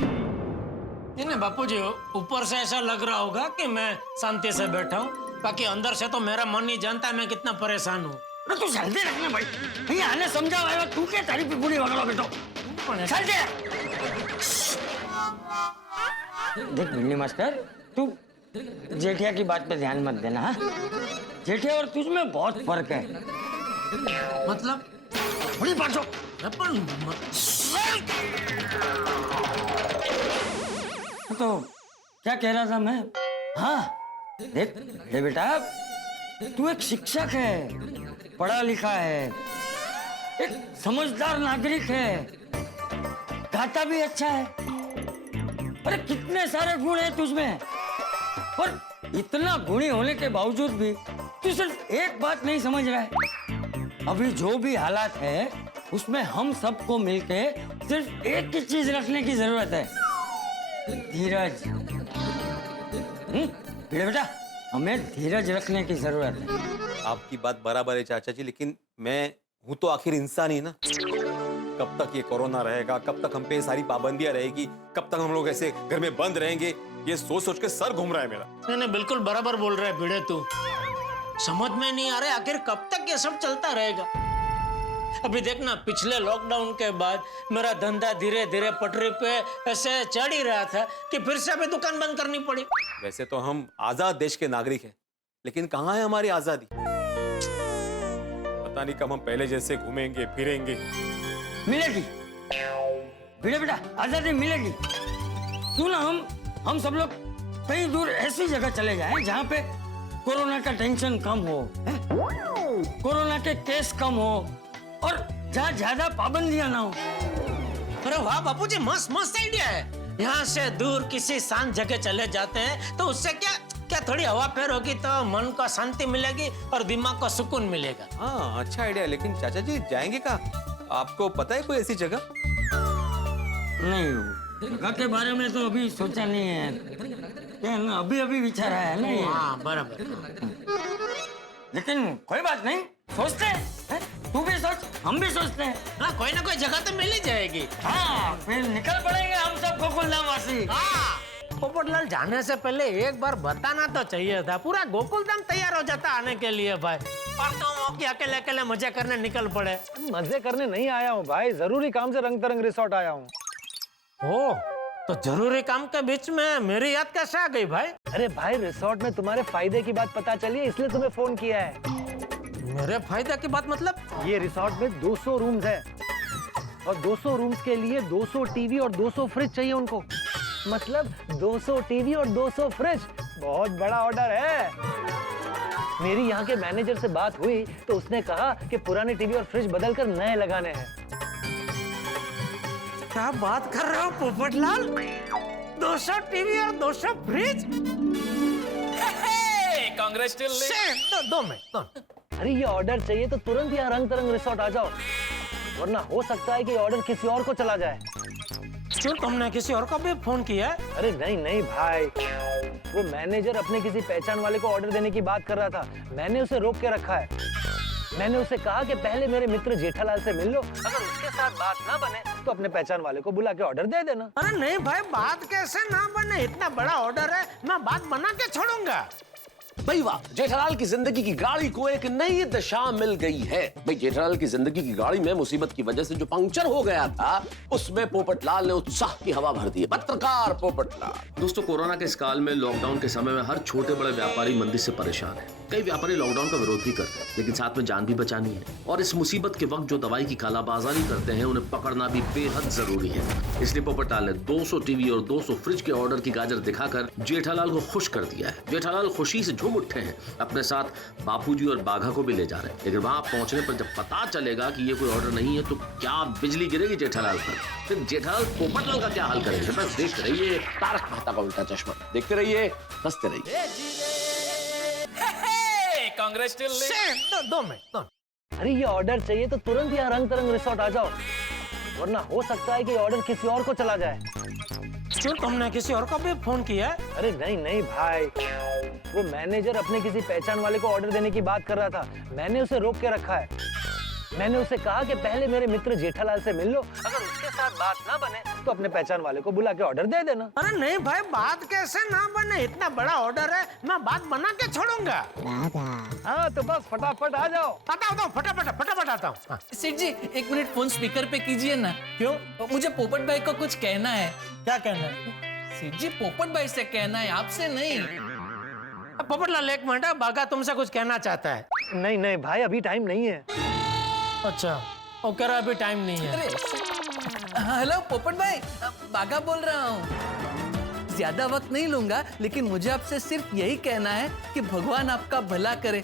नहीं बापूजी, ऊपर से ऐसा लग रहा होगा कि मैं शांति से बैठा हूँ, बाकी अंदर से तो मेरा मन नहीं जानता मैं कितना परेशान हूँ। तू शांति रखना भाई, नहीं आने समझा, तू क्या तारीफ पे पूरी वगड़ा बेटो। देख भिंडी मास्टर, तू जेठिया की बात पे ध्यान मत देना। हाँ? जेठिया और तुझ में बहुत फर्क है। मतलब बड़ी बात हो। तो क्या कह रहा था मैं? हाँ देख बेटा, तू एक शिक्षक है, पढ़ा लिखा है, एक समझदार नागरिक है, गाता भी अच्छा है, अरे कितने सारे गुण हैं तुझमें, और इतना गुणी होने के बावजूद भी तू सिर्फ एक बात नहीं समझ रहा है। अभी जो भी हालात है उसमें हम सबको मिलके सिर्फ एक ही चीज रखने की जरूरत है, धीरज। बेटा, हमें धीरज रखने की जरूरत है। आपकी बात बराबर है चाचा जी, लेकिन मैं हूं तो आखिर इंसान ही ना। कब तक ये कोरोना रहेगा, कब तक हम पे सारी पाबंदियां रहेगी, कब तक हम लोग ऐसे घर में बंद रहेंगे, ये सोच सोच के सर घूम रहा है मेरा। नहीं, बिल्कुल बराबर बोल रहे भिड़े तू। समझ में नहीं आ रहा आखिर कब तक ये सब चलता रहेगा। अभी देखना, पिछले लॉकडाउन के बाद मेरा धंधा धीरे धीरे पटरी पे ऐसे चढ़ ही रहा था कि फिर से अभी दुकान बंद करनी पड़ी। वैसे तो हम आजाद देश के नागरिक हैं, लेकिन कहाँ है हमारी आजादी? पता नहीं कब हम पहले जैसे घूमेंगे फिरेंगे। मिलेगी बेटा, आजादी मिलेगी। क्यों ना हम सब लोग कहीं दूर ऐसी जगह चले जाएं जहाँ पे कोरोना का टेंशन कम हो, कोरोना के केस कम हो, और जहाँ ज्यादा पाबंदियां ना हो। अरे वाह बापूजी, मस्त मस्त आइडिया है। यहाँ से दूर किसी शांत जगह चले जाते हैं तो उससे क्या थोड़ी हवा फेर होगी तो मन को शांति मिलेगी और दिमाग को सुकून मिलेगा। हाँ, अच्छा आइडिया। लेकिन चाचा जी जाएंगे कहाँ? आपको पता है कोई ऐसी जगह? नहीं, जगह के बारे में तो अभी सोचा नहीं है, क्या ना अभी विचार आया है ना ये। हाँ, बराबर। लेकिन कोई बात नहीं, सोचते हैं। तू भी सोच, हम भी सोचते हैं। हाँ, कोई ना कोई जगह तो मिल ही जाएगी। हाँ, फिर निकल पड़ेंगे हम सब गोकुलधाम वासी। हाँ, पोपटलाल जाने से पहले एक बार बताना तो चाहिए था। पूरा गोकुलधाम तैयार हो जाता आने के लिए भाई, और तुम अकेले अकेले मजे करने निकल पड़े। मजे करने नहीं आया हूँ भाई, जरूरी काम से रंग तरंग रिसोर्ट आया हूँ। ओ, तो जरूरी काम के बीच में मेरी याद कैसे आ गई भाई? अरे भाई, रिसोर्ट में तुम्हारे फायदे की बात पता चली है, इसलिए तुम्हें फोन किया है। मेरे फायदे की बात मतलब? ये रिसोर्ट में 200 रूम्स है, और 200 रूम्स के लिए 200 टीवी और 200 फ्रिज चाहिए उनको। मतलब 200 टीवी और 200 फ्रिज, बहुत बड़ा ऑर्डर है। मेरी यहाँ के मैनेजर से बात हुई तो उसने कहा कि पुराने टीवी और फ्रिज बदलकर नए लगाने हैं। क्या बात कर रहे हो पोपटलाल? 200 टीवी और 200 फ्रिज? कांग्रेचुलेशन। दो मिनट। अरे ये ऑर्डर चाहिए तो तुरंत यहाँ रंग तरंग रिसोर्ट आ जाओ, वरना हो सकता है कि ऑर्डर किसी और को चला जाए। क्यों, तुमने किसी और को भी फोन किया है? अरे नहीं भाई, वो मैनेजर अपने किसी पहचान वाले को ऑर्डर देने की बात कर रहा था। मैंने उसे रोक के रखा है। मैंने उसे कहा कि पहले मेरे मित्र जेठालाल से मिल लो, अगर उसके साथ बात ना बने तो अपने पहचान वाले को बुला के ऑर्डर दे देना। अरे नहीं भाई, बात कैसे ना बने? इतना बड़ा ऑर्डर है, मैं बात बना के छोड़ूंगा। भाई वाह, जेठालाल की जिंदगी की गाड़ी को एक नई दिशा मिल गई है। भाई, जेठालाल की जिंदगी की गाड़ी में मुसीबत की वजह से जो पंक्चर हो गया था, उसमें पोपटलाल ने उत्साह की हवा भर दी है। पत्रकार पोपटलाल। दोस्तों, कोरोना के इस काल में, लॉकडाउन के समय में हर छोटे बड़े व्यापारी मंदी से परेशान है। कई व्यापारी लॉकडाउन का विरोध भी करते हैं, लेकिन साथ में जान भी बचानी है। और इस मुसीबत के वक्त जो दवाई की कालाबाजारी करते हैं, उन्हें पकड़ना भी बेहद जरूरी है। इसलिए पोपटलाल ने 200 टीवी और 200 फ्रिज के ऑर्डर की गाजर दिखाकर जेठालाल को खुश कर दिया है। जेठालाल खुशी से झूम उठे हैं। अपने साथ बापूजी और बाघा को भी ले जा रहे हैं। लेकिन वहां पहुंचने पर जब पता चलेगा कि ये कोई ऑर्डर नहीं है तो क्या बिजली गिरेगी जेठालाल पर। फिर जेठालाल पोपटलाल का क्या हाल करेंगे? बस देखते रहिए तारक मेहता का उल्टा चश्मा। देखते रहिए, हंसते रहिए। कांग्रेचुलेशन। दो मिनट। अरे ये ऑर्डर चाहिए तो तुरंत यहाँ रंग तरंग रिसोर्ट आ जाओ, वरना हो सकता है कि ऑर्डर किसी और को चला जाए। क्यों, तुमने किसी और को भी फोन किया है? अरे नहीं भाई, वो मैनेजर अपने किसी पहचान वाले को ऑर्डर देने की बात कर रहा था। मैंने उसे रोक के रखा है। मैंने उसे कहा कि पहले मेरे मित्र जेठालाल से मिल लो, अगर उसके साथ बात ना बने तो अपने पहचान वाले को बुला के ऑर्डर दे देना। अरे नहीं भाई, बात कैसे ना बने? इतना बड़ा ऑर्डर है, मैं बात बना के छोड़ूंगा। हाँ, तो बस फटाफट आ जाओ। फटाफट आता हूँ। सेठ जी, 1 मिनट फोन स्पीकर पे कीजिए ना। क्यों? मुझे पोपट भाई को कुछ कहना है। क्या कहना है? सेठ जी, पोपट भाई से कहना है, आपसे नहीं। पोपटलाल, 1 मिनट, बाघा तुमसे कुछ कहना चाहता है। नहीं भाई, अभी टाइम नहीं है। अच्छा, वो कह रहा अभी टाइम नहीं है। अरे हेलो पोपट भाई, बाघा बोल रहा हूँ। ज्यादा वक्त नहीं लूंगा, लेकिन मुझे आपसे सिर्फ यही कहना है कि भगवान आपका भला करे।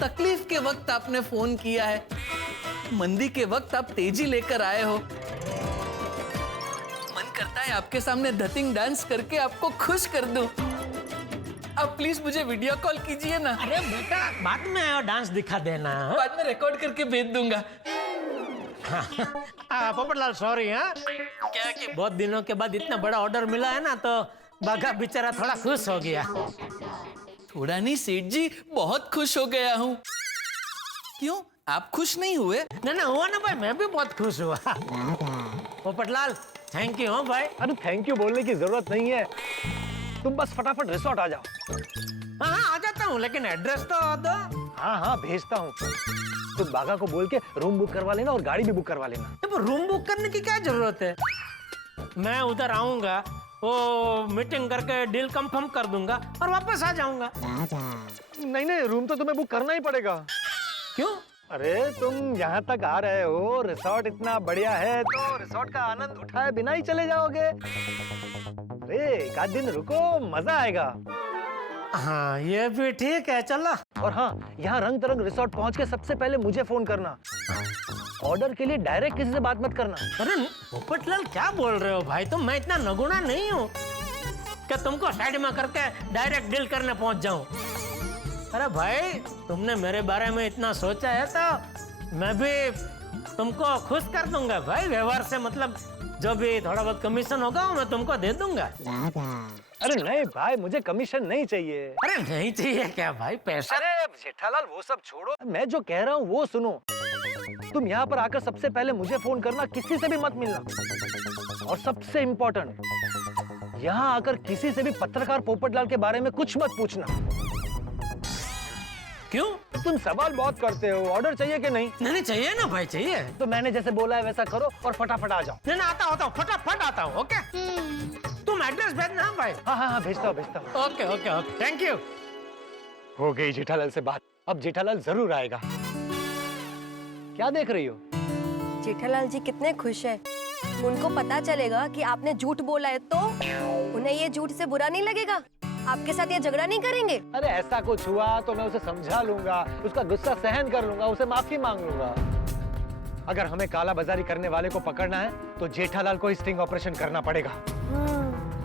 तकलीफ के वक्त आपने फोन किया है, मंदी के वक्त आप तेजी लेकर आए हो। मन करता है आपके सामने धतिंग डांस करके आपको खुश कर दूं। आप प्लीज मुझे वीडियो कॉल कीजिए ना। अरे बेटा बाद में डांस दिखा देना। बाद में रिकॉर्ड करके भेज दूंगा। पोपटलाल सॉरी हाँ, क्या कि बहुत दिनों के बाद इतना बड़ा ऑर्डर मिला है ना, तो बाघा बेचारा थोड़ा खुश हो गया। थोड़ा नहीं सेठ जी, बहुत खुश हो गया हूँ। क्यों, आप खुश नहीं हुए? ना हुआ ना भाई, मैं भी बहुत खुश हुआ। पोपटलाल थैंक यू भाई। अरे थैंक यू बोलने की जरूरत नहीं है, तुम बस फटाफट रिसोर्ट आ जाओ। हाँ आ जाता हूँ, लेकिन एड्रेस तो दो। हाँ भेजता हूँ। तुम बागा को बोल के रूम बुक करवा लेना और गाड़ी भी बुक करवा लेना। तो रूम बुक करने की क्या जरूरत है? मैं उधर आऊंगा, वो मीटिंग करके डील कंफर्म कर दूंगा और वापस आ जाऊंगा। नहीं रूम तो तुम्हें बुक करना ही पड़ेगा। क्यों? अरे तुम यहाँ तक आ रहे हो, रिसोर्ट इतना बढ़िया है, तो रिसोर्ट का आनंद उठाए बिना ही चले जाओगे? अरे एक आध दिन रुको, मजा आएगा। हाँ ये भी ठीक है, चलो। और हाँ, यहाँ रंग तरंग रिसोर्ट पहुँच के सबसे पहले मुझे फोन करना। ऑर्डर के लिए डायरेक्ट किसी से बात मत करना। अरे पोपटलाल क्या बोल रहे हो भाई, तुम मैं इतना नगुना नहीं हूँ कि तुमको साइड में करके डायरेक्ट डील करने पहुँच जाऊँ। अरे भाई तुमने मेरे बारे में इतना सोचा है तो मैं भी तुमको खुश कर दूंगा भाई। व्यवहार से मतलब जो भी थोड़ा बहुत कमीशन होगा मैं तुमको दे दूंगा। अरे नहीं भाई, मुझे कमीशन नहीं चाहिए। अरे नहीं चाहिए क्या भाई पैसा? अरे जेठालाल वो सब छोड़ो, मैं जो कह रहा हूँ वो सुनो। तुम यहाँ पर आकर सबसे पहले मुझे फोन करना, किसी से भी मत मिलना। और सबसे इम्पोर्टेंट, यहाँ आकर किसी से भी पत्रकार पोपटलाल के बारे में कुछ मत पूछना। क्यों? तुम सवाल बहुत करते हो। ऑर्डर चाहिए कि नहीं? नहीं चाहिए ना भाई, चाहिए। तो मैंने जैसे बोला है वैसा करो और फटाफट आ जाओ। नहीं आता हूँ, फटाफट आता हूँ। ओके तुम एड्रेस भेजना भाई। हाँ भेजता हूँ। Okay thank you. हो गई जेठालाल से बात, अब जेठालाल जरूर आएगा। क्या देख रही हो? जेठालाल जी कितने खुश हैं। उनको पता चलेगा कि आपने झूठ बोला है तो उन्हें ये झूठ से बुरा नहीं लगेगा, आपके साथ ये झगड़ा नहीं करेंगे। अरे ऐसा कुछ हुआ तो मैं उसे समझा लूंगा, उसका गुस्सा सहन कर लूंगा, उसे माफी मांग लूंगा। अगर हमें काला बाजारी करने वाले को पकड़ना है तो जेठालाल को स्टिंग ऑपरेशन करना पड़ेगा।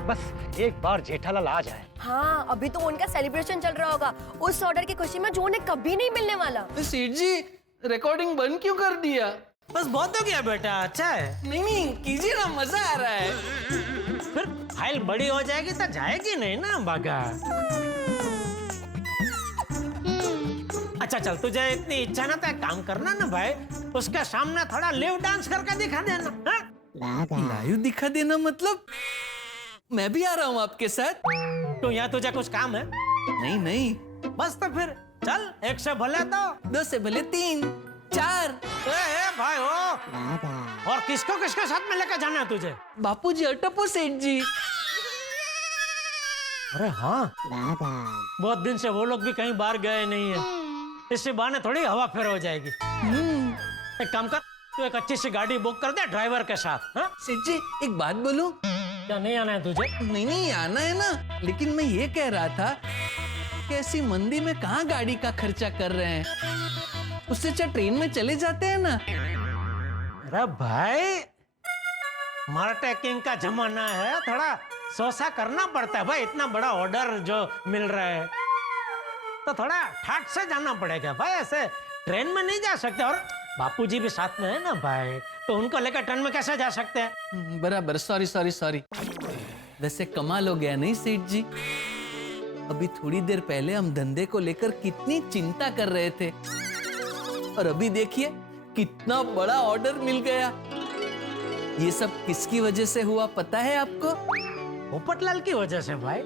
बस एक बार जेठालाल आ जाए। हाँ अभी तो उनका सेलिब्रेशन चल रहा होगा उस ऑर्डर की खुशी में जो उन्हें कभी नहीं मिलने वाला। सेठ जी रिकॉर्डिंग बंद क्यों कर दिया? बस बहुत हो गया बेटा, अच्छा है। नहीं कीजिए ना, मजा आ रहा है। फिर फाइल बड़ी हो जाएगी तो जाएगी नहीं ना बागा। अच्छा चल, तुझे इतनी इच्छा ना तो एक काम करना ना भाई, उसके सामने थोड़ा लिव डांस करके दिखा देना। लाइव दिखा देना मतलब? मैं भी आ रहा हूँ आपके साथ। तो यहाँ तुझे कुछ काम है? नहीं बस तो फिर चल, एक से भले दो से भले 3 4। भाई हो, और किसको किसके साथ में लेकर जाना है तुझे? बापूजी अटपो सेठ जी। अरे हाँ बहुत दिन से वो लोग भी कहीं बाहर गए नहीं है, इससे बहाने थोड़ी हवा फेर हो जाएगी। एक काम कर, तू एक अच्छी सी गाड़ी बुक कर दे ड्राइवर के साथ। हाँ सेठ जी एक बात बोलूं? क्या नहीं आना है तुझे? नहीं आना है ना, लेकिन मैं ये कह रहा था कि ऐसी मंदी में कहाँ गाड़ी का खर्चा कर रहे हैं, उससे अच्छा ट्रेन में चले जाते हैं ना। अरे भाई मार्केटिंग का जमाना है, थोड़ा सोचा करना पड़ता है भाई। इतना बड़ा ऑर्डर जो मिल रहा है तो थोड़ा ठाट से जाना पड़ेगा भाई, ऐसे ट्रेन में नहीं जा सकते। और बापूजी भी साथ में है ना भाई, तो उनको लेकर ट्रेन में कैसे जा सकते हैं? बराबर, सॉरी। वैसे कमाल हो गया नहीं सेठ जी? अभी थोड़ी देर पहले हम धंधे को लेकर कितनी चिंता कर रहे थे और अभी देखिए कितना बड़ा ऑर्डर मिल गया। ये सब किसकी वजह से हुआ पता है आपको? पोपटलाल की वजह से भाई।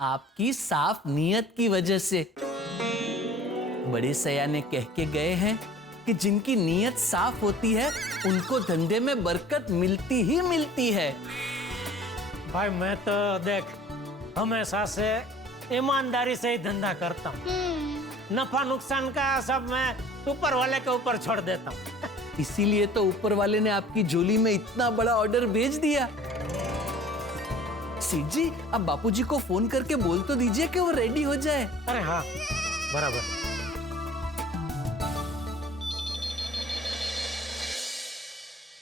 आपकी साफ नीयत की वजह से। बड़े सयाने कह के गए हैं कि जिनकी नीयत साफ होती है उनको धंधे में बरकत मिलती ही मिलती है। भाई मैं तो देख हमेशा से ईमानदारी से ही धंधा करता हूँ, नफा नुकसान का सब मैं ऊपर वाले के ऊपर छोड़ देता हूँ। इसीलिए तो ऊपर वाले ने आपकी झोली में इतना बड़ा ऑर्डर भेज दिया। सेठ जी आप बापूजी को फोन करके बोल तो दीजिए कि वो रेडी हो जाए। अरे हाँ बराबर।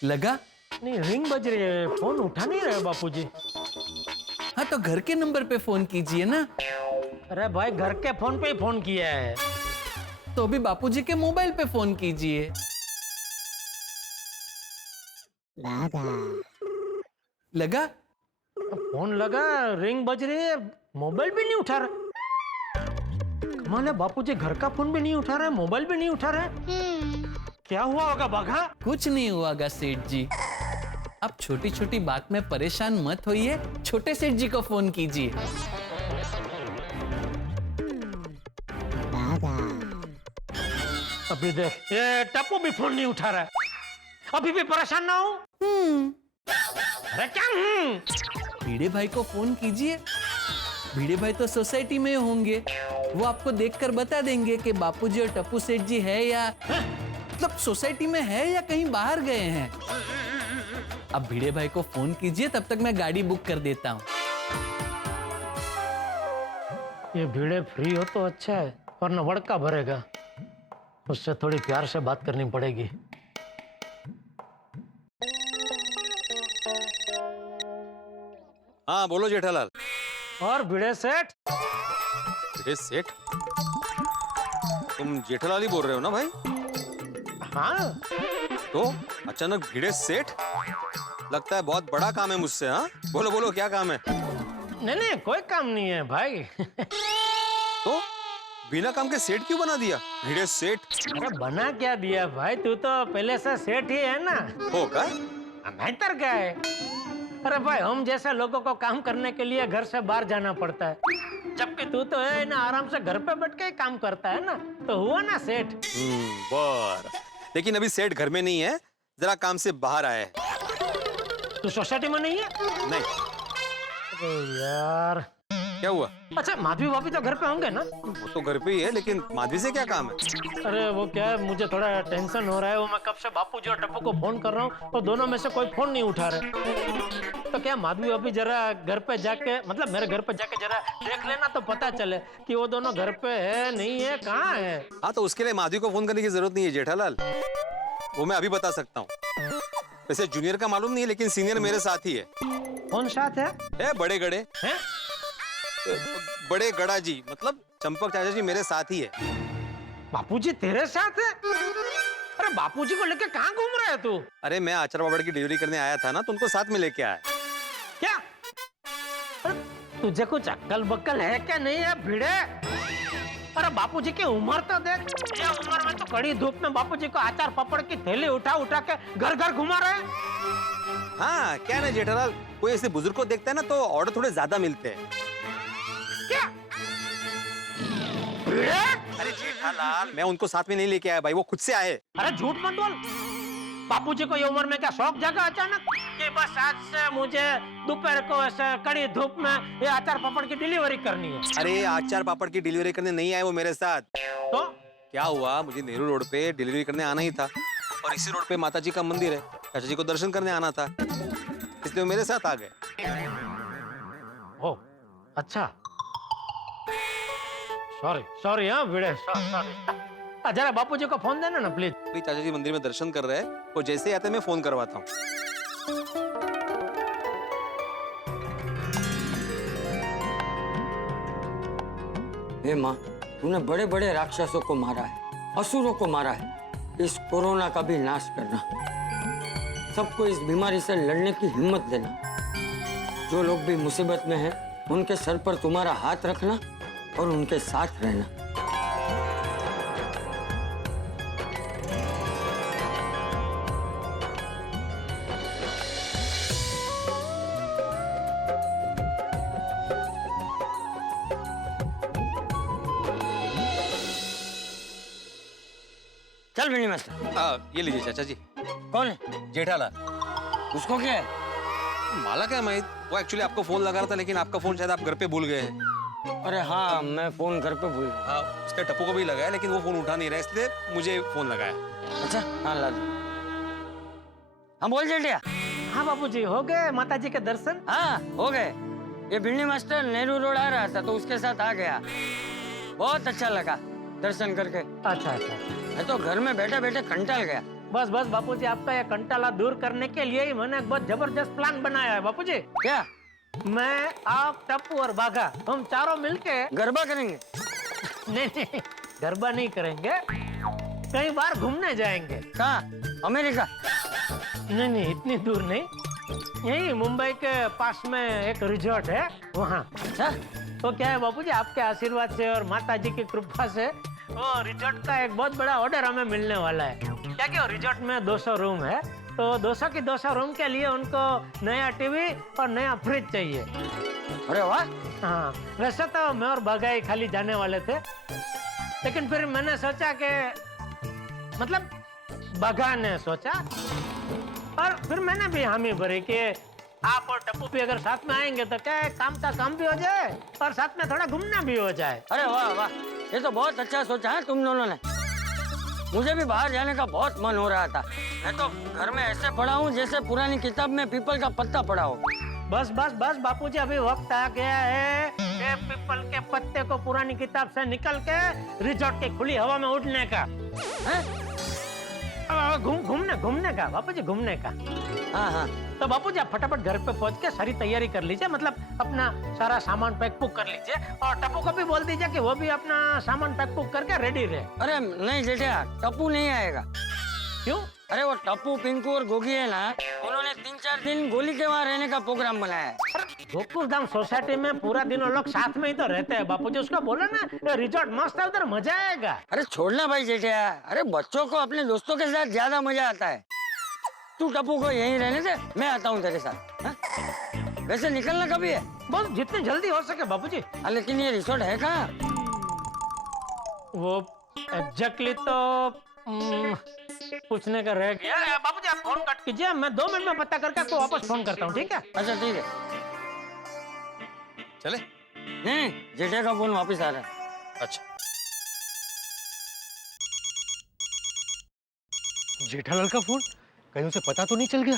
लगा नहीं रिंग बज रही है, फोन उठा नहीं रहे बापूजी। हाँ तो घर के नंबर पे फोन कीजिए ना। अरे भाई घर के फोन पे ही फोन किया है। तो अभी बापूजी के मोबाइल पे फोन कीजिए। लगा? फोन लगा, रिंग बज रही है, मोबाइल भी नहीं उठा रहा। कमाल है, बापूजी घर का फोन भी नहीं उठा रहा है, मोबाइल भी नहीं उठा रहा है। क्या हुआ होगा बाघा? कुछ नहीं हुआगा सेठ जी। आप छोटी छोटी बात में परेशान मत होइए, छोटे सेठ जी को फोन कीजिए। अभी देख, ये टप्पू भी फोन नहीं उठा रहा है। अभी भी परेशान ना हो? अरे क्या? भिड़े भाई को फोन कीजिए। भिड़े भाई तो सोसाइटी में होंगे, वो आपको देखकर बता देंगे कि बापूजी और टप्पू सेठ जी है या मतलब सोसाइटी में है या कहीं बाहर गए हैं। अब भिड़े भाई को फोन कीजिए, तब तक मैं गाड़ी बुक कर देता हूँ। ये भिड़े फ्री हो तो अच्छा है, वरना वड़का भरेगा। उससे थोड़ी प्यार से बात करनी पड़ेगी। हाँ बोलो जेठालाल। और भिड़े सेठ? भिड़े सेठ? तुम जेठालाल ही बोल रहे हो ना भाई? हाँ। तो अचानक भिड़े सेठ? लगता है बहुत बड़ा काम है मुझसे। हाँ बोलो बोलो, क्या काम है? नहीं नहीं कोई काम नहीं है भाई। तो बिना काम के सेठ क्यों बना दिया? भिड़े सेठ? अरे बना क्या दिया भाई, तू तो पहले से सेठ ही है ना। हो का? बेहतर क्या है? अरे भाई हम जैसे लोगों को काम करने के लिए घर से बाहर जाना पड़ता है, जबकि तू तो है ना आराम से घर पे बैठ के ही काम करता है ना, तो हुआ ना सेठ। बर। लेकिन अभी सेठ घर में नहीं है, जरा काम से बाहर आया है। तू सोसाइटी में नहीं है? नहीं। अरे यार क्या हुआ? अच्छा माधवी भाभी तो घर पे होंगे ना? वो तो घर पे ही है, लेकिन माधवी से क्या काम है? अरे वो क्या है, मुझे थोड़ा टेंशन हो रहा है। वो मैं कब से बापूजी और टप्पू को फोन कर रहा हूँ और दोनों में से कोई फोन नहीं उठा रहे। तो क्या माधवी भाभी जरा घर पे जाके, मतलब मेरे घर पे जाके जरा देख लेना तो पता चले कि वो दोनों घर पे है नहीं है, कहाँ है। हाँ तो उसके लिए माधवी को फोन करने की जरूरत नहीं है जेठालाल, वो मैं अभी बता सकता हूँ। वैसे जूनियर का मालूम नहीं है, लेकिन सीनियर मेरे साथ ही है। कौन साथ है? बड़े गड़े हैं? बड़े गड़ा जी, मतलब चंपक चाचा जी मेरे साथ ही है। बापूजी तेरे साथ है? अरे बापूजी को लेके कहाँ घूम रहा है तू? अरे मैं आचार पापड़ की डिलीवरी करने आया था ना, तो उनको साथ में लेके आया। क्या? अरे तुझे कुछ अक्कल बक्कल है क्या नहीं है भिड़े? अरे बापूजी की उम्र तो देख, ये उम्र में तो कड़ी धूप में बापूजी को आचार पापड़ की थैली उठा उठा के घर घर घुमा रहे हैं। हाँ क्या ना जेठालाल, कोई ऐसे बुजुर्ग को देखता है ना तो ऑर्डर थोड़े ज्यादा मिलते हैं। क्या? अरे जेठालाल, मैं उनको साथ में नहीं लेके आया भाई, वो खुद से आए। अरे झूठ मत बोल। बापूजी को ये उम्र में क्या शौक जागा अचानक कि बस आज से मुझे दोपहर को ऐसे कड़ी धूप में ये आचार पापड़ की डिलीवरी करनी है? अरे आचार पापड़ की डिलीवरी करने नहीं आए वो मेरे साथ। तो क्या हुआ, मुझे नेहरू रोड पे डिलीवरी करने आना ही था, और इसी रोड पे माता जी का मंदिर है, चाचा जी को दर्शन करने आना था, इसलिए वो मेरे साथ आ गए। ओ अच्छा, सॉरी सॉरी। हाँ भिड़े सॉरी। जरा बापूजी को फोन देना ना प्लीज। अभी चाचा जी मंदिर में दर्शन कर रहे हैं, वो जैसे ही आते मैं फोन करवाता हूँ। हे माँ, तूने बड़े बड़े राक्षसों को मारा है, असुरों को मारा है, इस कोरोना का भी नाश करना, सबको इस बीमारी से लड़ने की हिम्मत देना। जो लोग भी मुसीबत में हैं, उनके सर पर तुम्हारा हाथ रखना और उनके साथ रहना। चल भिंडी मास्टर। ये लीजिए चाचा जी। कौन है? जेठालाल। उसको क्या है? माला क्या मैं, वो एक्चुअली आपको फोन लगा रहा था, लेकिन आपका फोन शायद आप घर पे भूल गए हैं। अरे हाँ, मैं फोन घर पे भूल गया। हाँ, उसका टप्पू को भी लगाया, लेकिन वो फोन उठा नहीं रहा, इसलिए मुझे फोन लगाया। अच्छा हाँ ला दो। हाँ बोल जेठिया। हाँ बापूजी हो गए माता जी के दर्शन? हाँ हो गए। ये भिंडी मास्टर नेहरू रोड आ रहा था तो उसके साथ आ गया, बहुत अच्छा लगा दर्शन करके। अच्छा अच्छा। मैं तो घर में बैठे बैठे कंटाल गया, बस बस बापूजी, आपका ये कंटाला दूर करने के लिए ही मैंने एक बहुत जबरदस्त प्लान बनाया है बापूजी। क्या? मैं, आप, टप्पू और बाघा, हम चारों मिलके गरबा करेंगे? नहीं, गरबा नहीं करेंगे, कई बार घूमने जाएंगे। कहाँ? अमेरिका? नहीं, इतनी दूर नहीं, यही मुंबई के पास में एक रिजॉर्ट है, वहाँ। अच्छा? तो क्या है बापूजी, आपके आशीर्वाद से और माता जी की कृपा से वो रिजॉर्ट का एक बहुत बड़ा ऑर्डर हमें मिलने वाला है। क्या कि रिजॉर्ट में 200 रूम है, तो 200 की 200 रूम के लिए उनको नया टीवी और नया फ्रिज चाहिए। अरे वाह! हाँ, वैसे तो मैं और बागाई खाली जाने वाले थे, लेकिन फिर मैंने सोचा कि मतलब बागा ने सोचा और फिर मैंने भी हामी भरी कि आप और टप्पू भी अगर साथ में आएंगे तो क्या है, काम का काम भी हो जाए और साथ में थोड़ा घूमना भी हो जाए। अरे वाह वाह, ये तो बहुत अच्छा सोचा है तुम दोनों ने। मुझे भी बाहर जाने का बहुत मन हो रहा था। मैं तो घर में ऐसे पड़ा हूँ जैसे पुरानी किताब में पीपल का पत्ता पड़ा हो। बस बस बस बापूजी, अभी वक्त आ गया है कि पीपल के पत्ते को पुरानी किताब से निकल के रिजॉर्ट की खुली हवा में उड़ने का, घूमने का बापूजी, घूमने का। हाँ हाँ। तो बापूजी आप फटाफट घर पे पहुंच के सारी तैयारी कर लीजिए, मतलब अपना सारा सामान पैक पुक कर लीजिए और टप्पू को भी बोल दीजिए कि वो भी अपना सामान पैक पुक करके रेडी रहे। अरे नहीं जेठा, टप्पू नहीं आएगा। क्यों? अरे वो टप्पू, पिंकू और गोगी है ना, उन्होंने 3-4 दिन गोली के वहाँ रहने का प्रोग्राम बनाया है। गोकुलधाम सोसाइटी में पूरा दिन वो लोग साथ में ही तो रहते हैं बापूजी, उसको बोलो ना रिजॉर्ट मस्त है, उधर मजा आएगा। अरे छोड़ना भाई जेठा, अरे बच्चों को अपने दोस्तों के साथ ज्यादा मजा आता है। तू टप्पू को यहीं रहने दे, मैं आता हूँ तेरे साथ। हा? वैसे निकलना कभी है? बस जितने जल्दी हो सके बापूजी। लेकिन ये रिसोर्ट है कहाँ? वो एग्जैक्टली तो पूछने का रह गया। बापूजी आप फोन कट कीजिए, मैं 2 मिनट में पता करके आपको वापस फोन करता हूँ, ठीक है? अच्छा ठीक है। चले? नहीं, जेठा का फोन वापस आ रहा है। अच्छा। जेठालाल का फोन? कहीं उसे पता तो नहीं चल गया?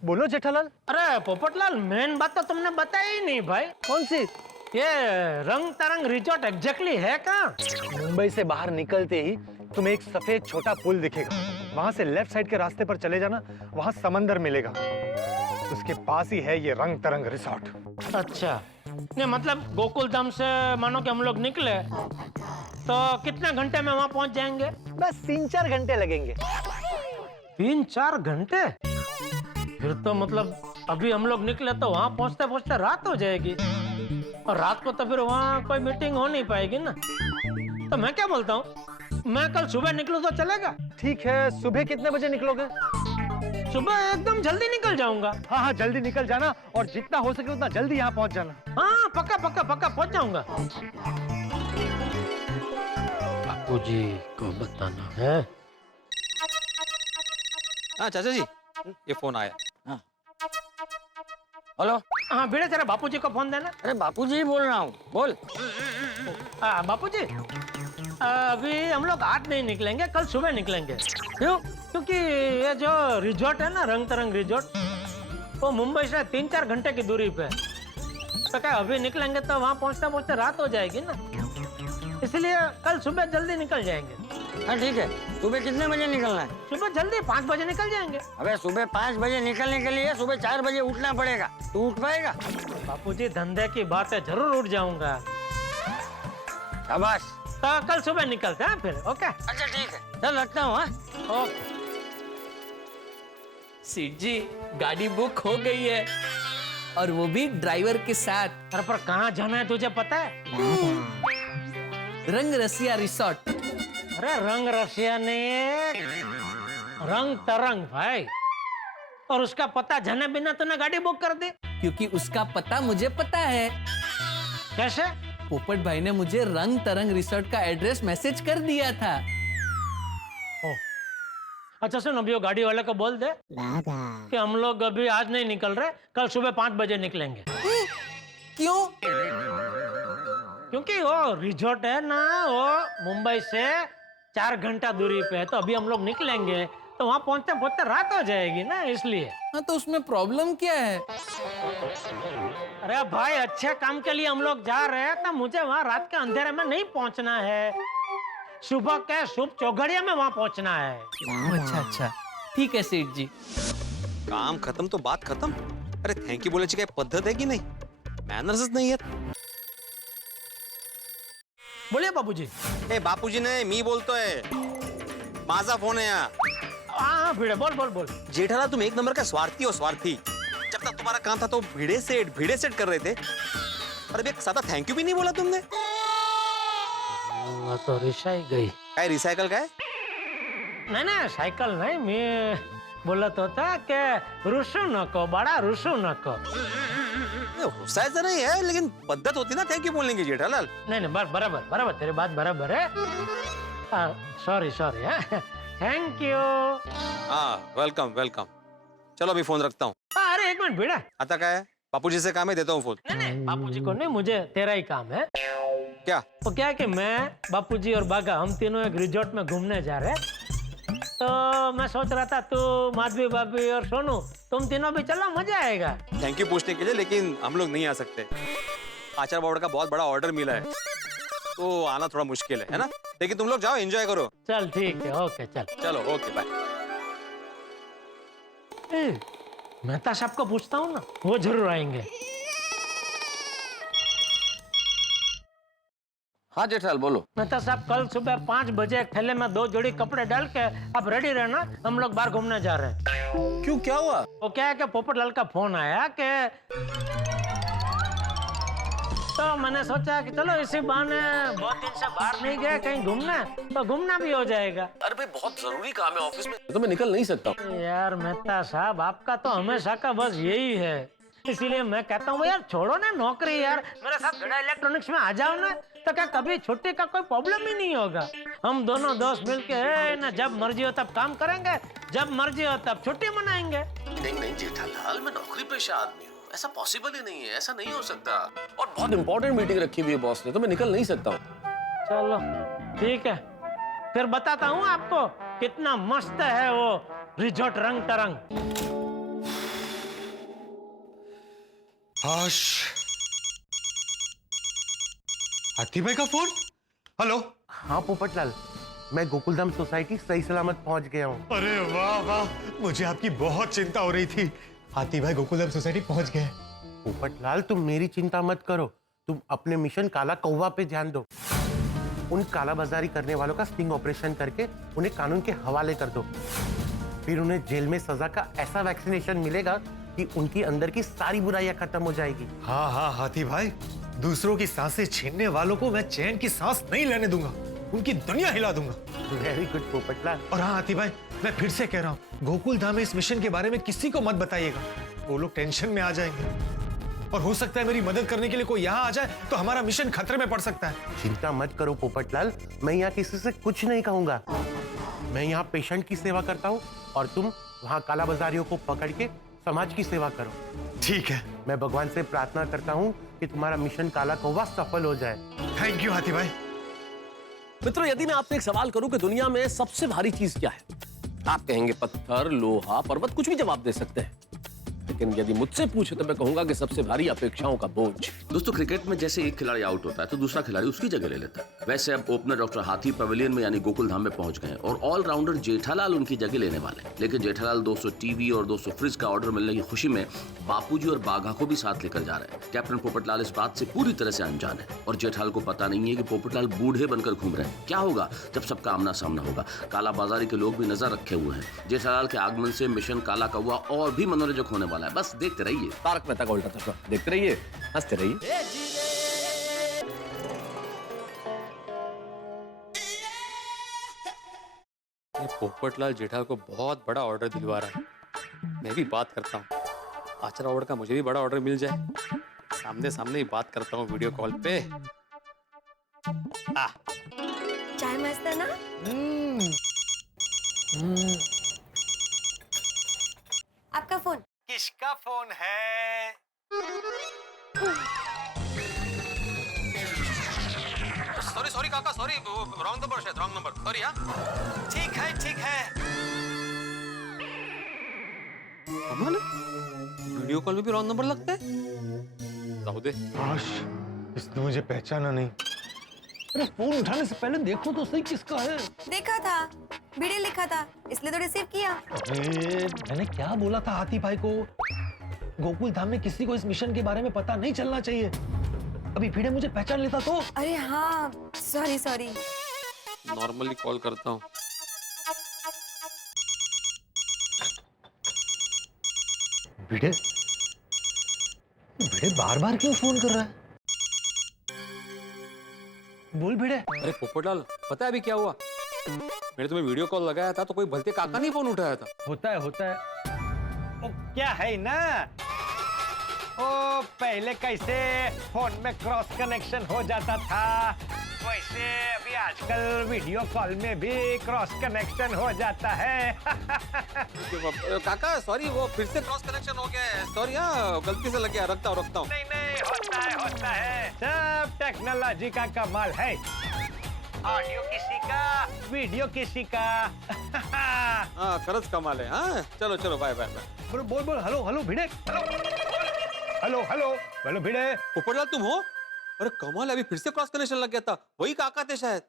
बोलो जेठालाल। अरे पोपटलाल, मेन बात तो तुमने बताई ही नहीं भाई। कौन सी? ये रंग तरंग रिजॉर्ट एग्जैक्टली है कहाँ? मुंबई से बाहर निकलते ही तुम्हें एक सफेद छोटा पुल दिखेगा, वहां से लेफ्ट साइड के रास्ते पर चले जाना, वहां समंदर मिलेगा, उसके पास ही है ये रंग तरंग रिसोर्ट। अच्छा, नहीं मतलब गोकुलधाम से मानो कि हम लोग निकले तो कितने घंटे में वहां पहुंच जाएंगे? बस 3-4 घंटे लगेंगे। 3-4 घंटे? फिर तो मतलब अभी हम लोग निकले तो वहां पहुंचते पहुंचते रात हो जाएगी, और रात को तो फिर वहां कोई मीटिंग हो नहीं पाएगी ना। तो मैं क्या बोलता हूँ, मैं कल सुबह निकलूं तो चलेगा? ठीक है, सुबह कितने बजे निकलोगे? सुबह एकदम जल्दी निकल जाऊंगा। हाँ हाँ, जल्दी निकल जाना और जितना हो सके उतना जल्दी यहाँ पहुँच जाना। हाँ पक्का पक्का पक्का पहुँच जाऊंगा। बापूजी को बताना है। हाँ चाचा जी, ये फोन आया। हाँ। हेलो। हाँ बेटा, जरा बापूजी को फोन देना। अरे बापूजी ही बोल रहा हूँ, बोल। बापूजी, अभी हम लोग आज नहीं निकलेंगे, कल सुबह निकलेंगे। क्यों? क्योंकि ये जो रिजॉर्ट है ना, रंग तरंग रिजॉर्ट, वो मुंबई से 3-4 घंटे की दूरी पे है। तो क्या अभी निकलेंगे तो वहाँ पहुँचते पहुँचते रात हो जाएगी ना, इसलिए कल सुबह जल्दी निकल जाएंगे। हाँ ठीक है। सुबह कितने बजे निकलना है? सुबह जल्दी 5 बजे निकल जाएंगे। अबे सुबह 5 बजे निकलने के लिए सुबह 4 बजे उठना पड़ेगा। तू उठ पाएगा? बापूजी धंधे की बात है, जरूर उठ जाऊंगा। शाबाश। तो कल सुबह निकलते हैं फिर, ओके? अच्छा ठीक है, चल रखता हूँ। हाँ ओके। सेठ जी, गाड़ी बुक हो गई है, और वो भी ड्राइवर के साथ। अरे पर कहाँ जाना है तुझे पता है? रंग रसिया रिसोर्ट। अरे रंग रसिया ने रंग तरंग भाई, और उसका पता जाने बिना तूने गाड़ी बुक कर दी? क्योंकि उसका पता मुझे पता है। कैसे? पोपट भाई ने मुझे रंग तरंग रिसोर्ट का एड्रेस मैसेज कर दिया था। अच्छा सुन, अभी वो गाड़ी वाले को बोल दे कि हम लोग अभी आज नहीं निकल रहे, कल सुबह 5 बजे निकलेंगे। क्यों? क्योंकि वो रिजॉर्ट है ना, वो मुंबई से 4 घंटा दूरी पे है, तो अभी हम लोग निकलेंगे तो वहाँ पहुँचते पहुँचते रात हो जाएगी ना, इसलिए। हाँ तो उसमें प्रॉब्लम क्या है? अरे भाई, अच्छे काम के लिए हम लोग जा रहे हैं, तो मुझे वहाँ रात के अंधेरे में नहीं पहुँचना है। सुबह के शुभ चौघड़िया में वहाँ पहुँचना है। अच्छा ठीक है सेठ जी। काम खत्म तो बात खत्म। अरे थैंक यू बोलायची काय पद्धत आहे की नाही? मॅनर्सच नाही आहेत। बोलिए बाबूजी। ए बापूजी नाही, मी बोलतोय। माझा फोन आहे यहाँ। हाँ भिड़े बोल। जेठालाल तुम एक नंबर का स्वार्थी हो, स्वार्थी। जब तक तुम्हारा काम था तो भिड़े सेट कर रहे थे और अभी एक सादा थैंक यू भी नहीं बोला तुमने। तो रिसाई गई। काय रिसायकल काय? नहीं साइकिल नहीं, मैं बोलत होता कि रुसू नको, बड़ा रुसू नको। रुसायचं नहीं है, लेकिन पद्धत होती ना थैंक यू बोलने की जेठालाल। नहीं बराबर तेरी बात बराबर है। Sorry thank you. हाँ वेलकम। चलो अभी फोन रखता हूँ। अरे एक मिनट भिड़ा। आता क्या है? बापूजी से काम है, देता हूँ फोन। नहीं बापूजी को नहीं, मुझे तेरा ही काम है। क्या? तो क्या है कि मैं, बापूजी और बागा हम तीनों एक रिजॉर्ट में घूमने जा रहे हैं। तो मैं सोच रहा था तू, माधवी भाभी और सोनू तुम तीनों भी चलो, मजा आएगा। थैंक यू पूछने के लिए, लेकिन हम लोग नहीं आ सकते। आचार बावड़ का बहुत बड़ा ऑर्डर मिला है, तो आना थोड़ा मुश्किल है ना? लेकिन तुम लोग जाओ, एंजॉय करो। चल ठीक है, ओके चलो ओके बाय। मेहता साहब को पूछता हूँ ना, वो जरूर आएंगे। हाँ जेठालाल बोलो। मेहता साहब कल सुबह 5 बजे एक थैले में 2 जोड़ी कपड़े डाल के आप रेडी रहना, हम लोग बाहर घूमने जा रहे हैं। क्यों, क्या हुआ? वो क्या है कि पोपटलाल का फोन आया कि, तो मैंने सोचा कि चलो इसी बहाने बहुत दिन से बाहर नहीं गए कहीं घूमने, तो घूमना भी हो जाएगा। अरे भाई बहुत जरूरी काम है ऑफिस में, तो मैं निकल नहीं सकता। यार मेहता साहब आपका तो हमेशा का बस यही है, इसीलिए मैं कहता हूँ यार छोड़ो ना नौकरी, यार मेरे साथ गड़ा इलेक्ट्रॉनिक्स में आ जाओ ना, तो क्या कभी छुट्टी का कोई प्रॉब्लम ही नहीं होगा। हम दोनों दोस्त मिलके ना जब मर्जी हो तब काम करेंगे, जब मर्जी हो तब छुट्टी मनाएंगे। नहीं जेठालाल, मैं नौकरी पेशा आदमी हूँ, ऐसा पॉसिबल ही नहीं है, ऐसा नहीं हो सकता। और बहुत इंपॉर्टेंट मीटिंग रखी हुई है बॉस ने, तो मैं निकल नहीं सकता हूँ। चलो ठीक है, फिर बताता हूँ आपको कितना मस्त है वो रिजॉर्ट रंग तरंग। हाथी भाई का फोन। हेलो। हाँ पोपटलाल, मैं गोकुलधाम सोसाइटी सही सलामत पहुंच गया हूँ। अरे वाह, मुझे आपकी बहुत चिंता हो रही थी। हाथी भाई गोकुलधाम सोसाइटी पहुंच गए। पोपटलाल तुम मेरी चिंता मत करो, तुम अपने मिशन काला कौवा पे ध्यान दो। उन काला बाजारी करने वालों का स्टिंग ऑपरेशन करके उन्हें कानून के हवाले कर दो। फिर उन्हें जेल में सजा का ऐसा वैक्सीनेशन मिलेगा कि उनकी अंदर की सारी बुराइयां खत्म हो जाएगी। हाँ हाथी भाई, दूसरों की सांसें छीनने वालों को मैं चैन की सांस नहीं लेने दूंगा, उनकी दुनिया हिला दूंगा। Very good Popatlal. और हाँ हाथी भाई, मैं फिर से कह रहा हूँ, गोकुलधाम में इस मिशन के बारे में किसी को मत बताइएगा, वो लोग टेंशन में आ जाएंगे और हो सकता है मेरी मदद करने के लिए कोई यहाँ आ जाए तो हमारा मिशन खतरे में पड़ सकता है। चिंता मत करो पोपटलाल, मैं यहाँ किसी से कुछ नहीं कहूंगा। मैं यहाँ पेशेंट की सेवा करता हूँ और तुम वहाँ काला बाजारियों को पकड़ के समाज की सेवा करो। ठीक है। मैं भगवान से प्रार्थना करता हूँ कि तुम्हारा मिशन काला कौवा सफल हो जाए। थैंक यू हाथी भाई। मित्रों, यदि मैं आपसे एक सवाल करूं कि दुनिया में सबसे भारी चीज क्या है, आप कहेंगे पत्थर, लोहा, पर्वत, कुछ भी जवाब दे सकते हैं। लेकिन यदि मुझसे पूछे तो मैं कहूंगा कि सबसे भारी अपेक्षाओं का बोझ। दोस्तों, क्रिकेट में जैसे एक खिलाड़ी आउट होता है तो दूसरा खिलाड़ी उसकी जगह ले लेता है। वैसे अब ओपनर डॉक्टर हाथी पवेलियन में यानी गोकुलधाम में पहुंच गए और ऑलराउंडर जेठालाल उनकी जगह लेने वाले हैं। लेकिन जेठालाल 200 टीवी और 200 फ्रिज का ऑर्डर मिलने की खुशी में बापूजी और बाघा को भी साथ लेकर जा रहे हैं। कैप्टन पोपटलाल इस बात से पूरी तरह से अनजान है और जेठालाल को पता नहीं है कि पोपटलाल बूढ़े बनकर घूम रहे हैं। क्या होगा जब सबका आमना सामना होगा? काला बाजारी के लोग भी नजर रखे हुए हैं। जेठालाल के आगमन से मिशन काला कौवा और भी मनोरंजक होने वाला है। बस देखते रहिए तारक मेहता का उल्टा चश्मा, देखते रहिए, हंसते रहिए। पोपटलाल जेठालाल को बहुत बड़ा ऑर्डर दिलवा रहा है। मैं भी बात करता हूँ, आचार बावड़ का मुझे भी बड़ा ऑर्डर मिल जाए। सामने सामने ही बात करता हूँ वीडियो कॉल पे। चाय मस्त है ना? आपका फोन। किसका फोन है? सॉरी काका, सॉरी, रॉन्ग नंबर शायद, रॉन्ग नंबर, सॉरी। हाँ ठीक है। कमाल है, वीडियो कॉल में भी रॉन्ग नंबर लगता है। जाऊ दे। काश इसने मुझे पहचाना नहीं। अरे फोन उठाने से पहले देखो तो सही किसका है। देखा था, भिड़े लिखा था, इसलिए तो रिसीव किया। अरे मैंने क्या बोला था हाथी भाई को, गोकुल धाम में किसी को इस मिशन के बारे में पता नहीं चलना चाहिए। अभी भिड़े मुझे पहचान लेता तो। अरे हाँ, सॉरी सॉरी। नॉर्मली कॉल करता हूँ। भिड़े भिड़े बार बार क्यों फोन कर रहा है? बोल भिड़े। अरे पोपटलाल, पता है अभी क्या हुआ? मैंने तुम्हें वीडियो कॉल लगाया था तो कोई भलते काका नहीं फोन उठाया था। होता है। ओ क्या है ना, ओ पहले कैसे फोन में क्रॉस कनेक्शन हो जाता था, वैसे अभी आजकल वीडियो कॉल में भी क्रॉस कनेक्शन हो जाता है। काका सॉरी, वो फिर से क्रॉस कनेक्शन हो गया है। सॉरी, हाँ गलती से लग गया। रखता हूँ। नहीं होता है। सब टेक्नोलॉजी का कमाल है। ऑडियो किसी का, वीडियो किसी का। हाँ खरच कमाल है। हाँ चलो बाय। बोल हेलो भिड़े। हेलो भिड़े। पोपटलाल तुम हो? अरे कमाल, अभी फिर से क्रॉस कनेक्शन लग गया था। वही काका थे शायद।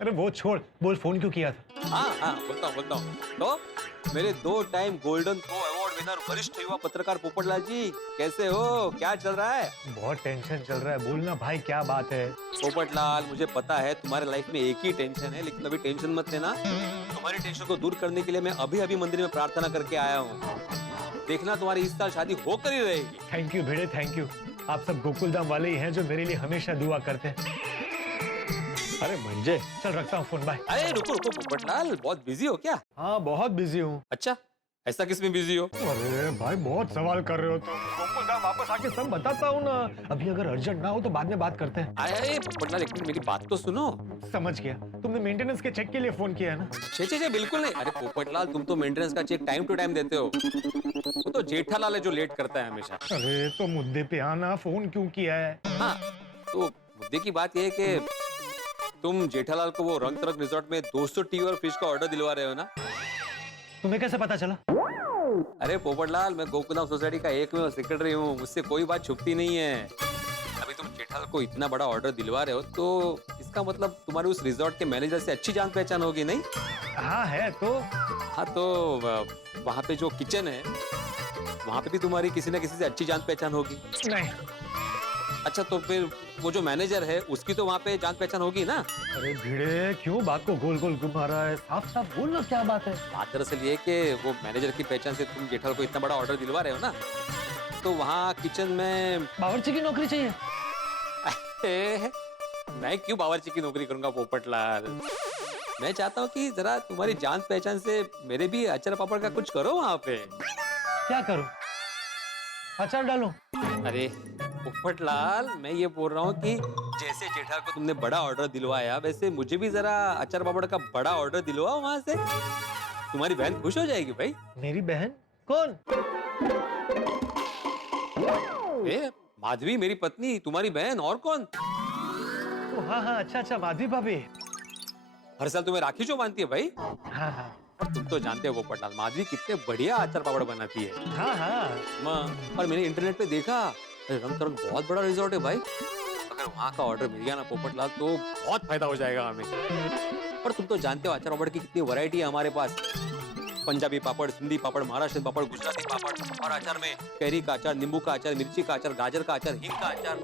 अरे वो छोड़, बोल फोन क्यों किया था? हाँ बोलता हूँ। तो मेरे 2 time golden throw award winner वरिष्ठ युवा पत्रकार पोपटलाल जी, कैसे हो? क्या चल रहा है? बहुत टेंशन चल रहा है, बोलना भाई क्या बात है? पोपटलाल, मुझे पता है तुम्हारे लाइफ में एक ही टेंशन है, लेकिन अभी टेंशन मत लेना। तुम्हारी टेंशन को दूर करने के लिए मैं अभी मंदिर में प्रार्थना करके आया हूँ। देखना तुम्हारी इस साल शादी होकर ही रहेगी। Thank you Bhide, thank you. आप सब गोकुल धाम वाले ही हैं जो मेरे लिए हमेशा दुआ करते हैं। अरे मंजे, चल रखता हूँ फोन, बाय। अरे रुको पोपटलाल, बहुत बिजी हो क्या? हाँ बहुत बिजी हूँ। अच्छा, ऐसा किस में बिजी हो? अरे भाई बहुत सवाल कर रहे हो तुम। गोकुल धाम वापस आके सब बताता हूँ ना। अभी अगर अर्जेंट ना हो तो बाद में बात करते हैं। अरे पोपटलाल, एक मिनट मेरी बात तो सुनो। समझ गया, तुमने मेंटेनेंस के चेक के लिए फोन किया है ना? छे बिल्कुल नहीं। अरे पोपटलाल, तुम तो मेंटेनेंस का चेक टाइम टू टाइम देते हो। वो तो जेठालाल है जो लेट करता है हमेशा। अरे तो मुद्दे पे आना, फोन क्यों किया है? हाँ तो मुद्दे की बात यह है कि तुम जेठालाल को वो रंग तरंग रिजॉर्ट में 200 टी और फिश का ऑर्डर दिलवा रहे हो ना? तुम्हें कैसे पता चला? अरे पोपटलाल, मैं गोकुलधाम सोसाइटी का एकमेव सेक्रेटरी हूँ, मुझसे कोई बात छुपती नहीं है। अभी तुम जेठालाल को इतना बड़ा ऑर्डर दिलवा रहे हो तो इसका मतलब तुम्हारे उस रिजॉर्ट के मैनेजर से अच्छी जान पहचान होगी, नहीं? हाँ है तो। हाँ तो वहाँ पे जो किचन है वहाँ पे भी तुम्हारी किसी न किसी से अच्छी जान पहचान होगी। नहीं। अच्छा तो फिर वो जो मैनेजर है उसकी तो वहाँ पे जान पहचान होगी ना? अरे भिड़े, क्यों बात को गोल गोल घुमा रहा है? साफ बोलना क्या बात है? बात दरअसल ये कि वो मैनेजर की पहचान से तुम जेठालाल को इतना बड़ा ऑर्डर दिलवा रहे हो ना, तो वहाँ किचन में बावर्ची की नौकरी चाहिए। मैं क्यों बावर्ची की नौकरी करूंगा पोपटलाल? मैं चाहता हूँ कि जरा तुम्हारी जान पहचान से मेरे भी अचार पापड़ का कुछ करो वहाँ पे। क्या करो? अचार डालो? अरे पोपटलाल, मैं ये बोल रहा हूँ कि जैसे जेठालाल को तुमने बड़ा ऑर्डर दिलवाया, वैसे मुझे भी जरा अचार पापड़ का बड़ा ऑर्डर दिलवाओ वहाँ से। तुम्हारी बहन खुश हो जाएगी भाई। मेरी बहन? कौन? माधवी, मेरी पत्नी, तुम्हारी बहन, और कौन? हाँ अच्छा, माधवी भाभी। हर साल तुम्हें राखी जो बांधती है भाई। हाँ। और तुम तो जानते हो पोपटलाल, माधवी कितने बढ़िया अचार पापड़ बनाती है। हाँ। और मैंने इंटरनेट पे देखा, रंग तरंग बहुत बड़ा रिजॉर्ट है भाई। अगर वहाँ का ऑर्डर मिल गया ना पोपटलाल तो बहुत फायदा हो जाएगा हमें। और तुम तो जानते हो अचार पापड़ की कितनी वैरायटी है हमारे पास। पंजाबी पापड़, सिंधी पापड़, महाराष्ट्र पापड़, गुजराती पापड़, और अचार में कैरी का अचार, नींबू का अचार, मिर्ची का अचार, गाजर का अचार, हिंग का अचार,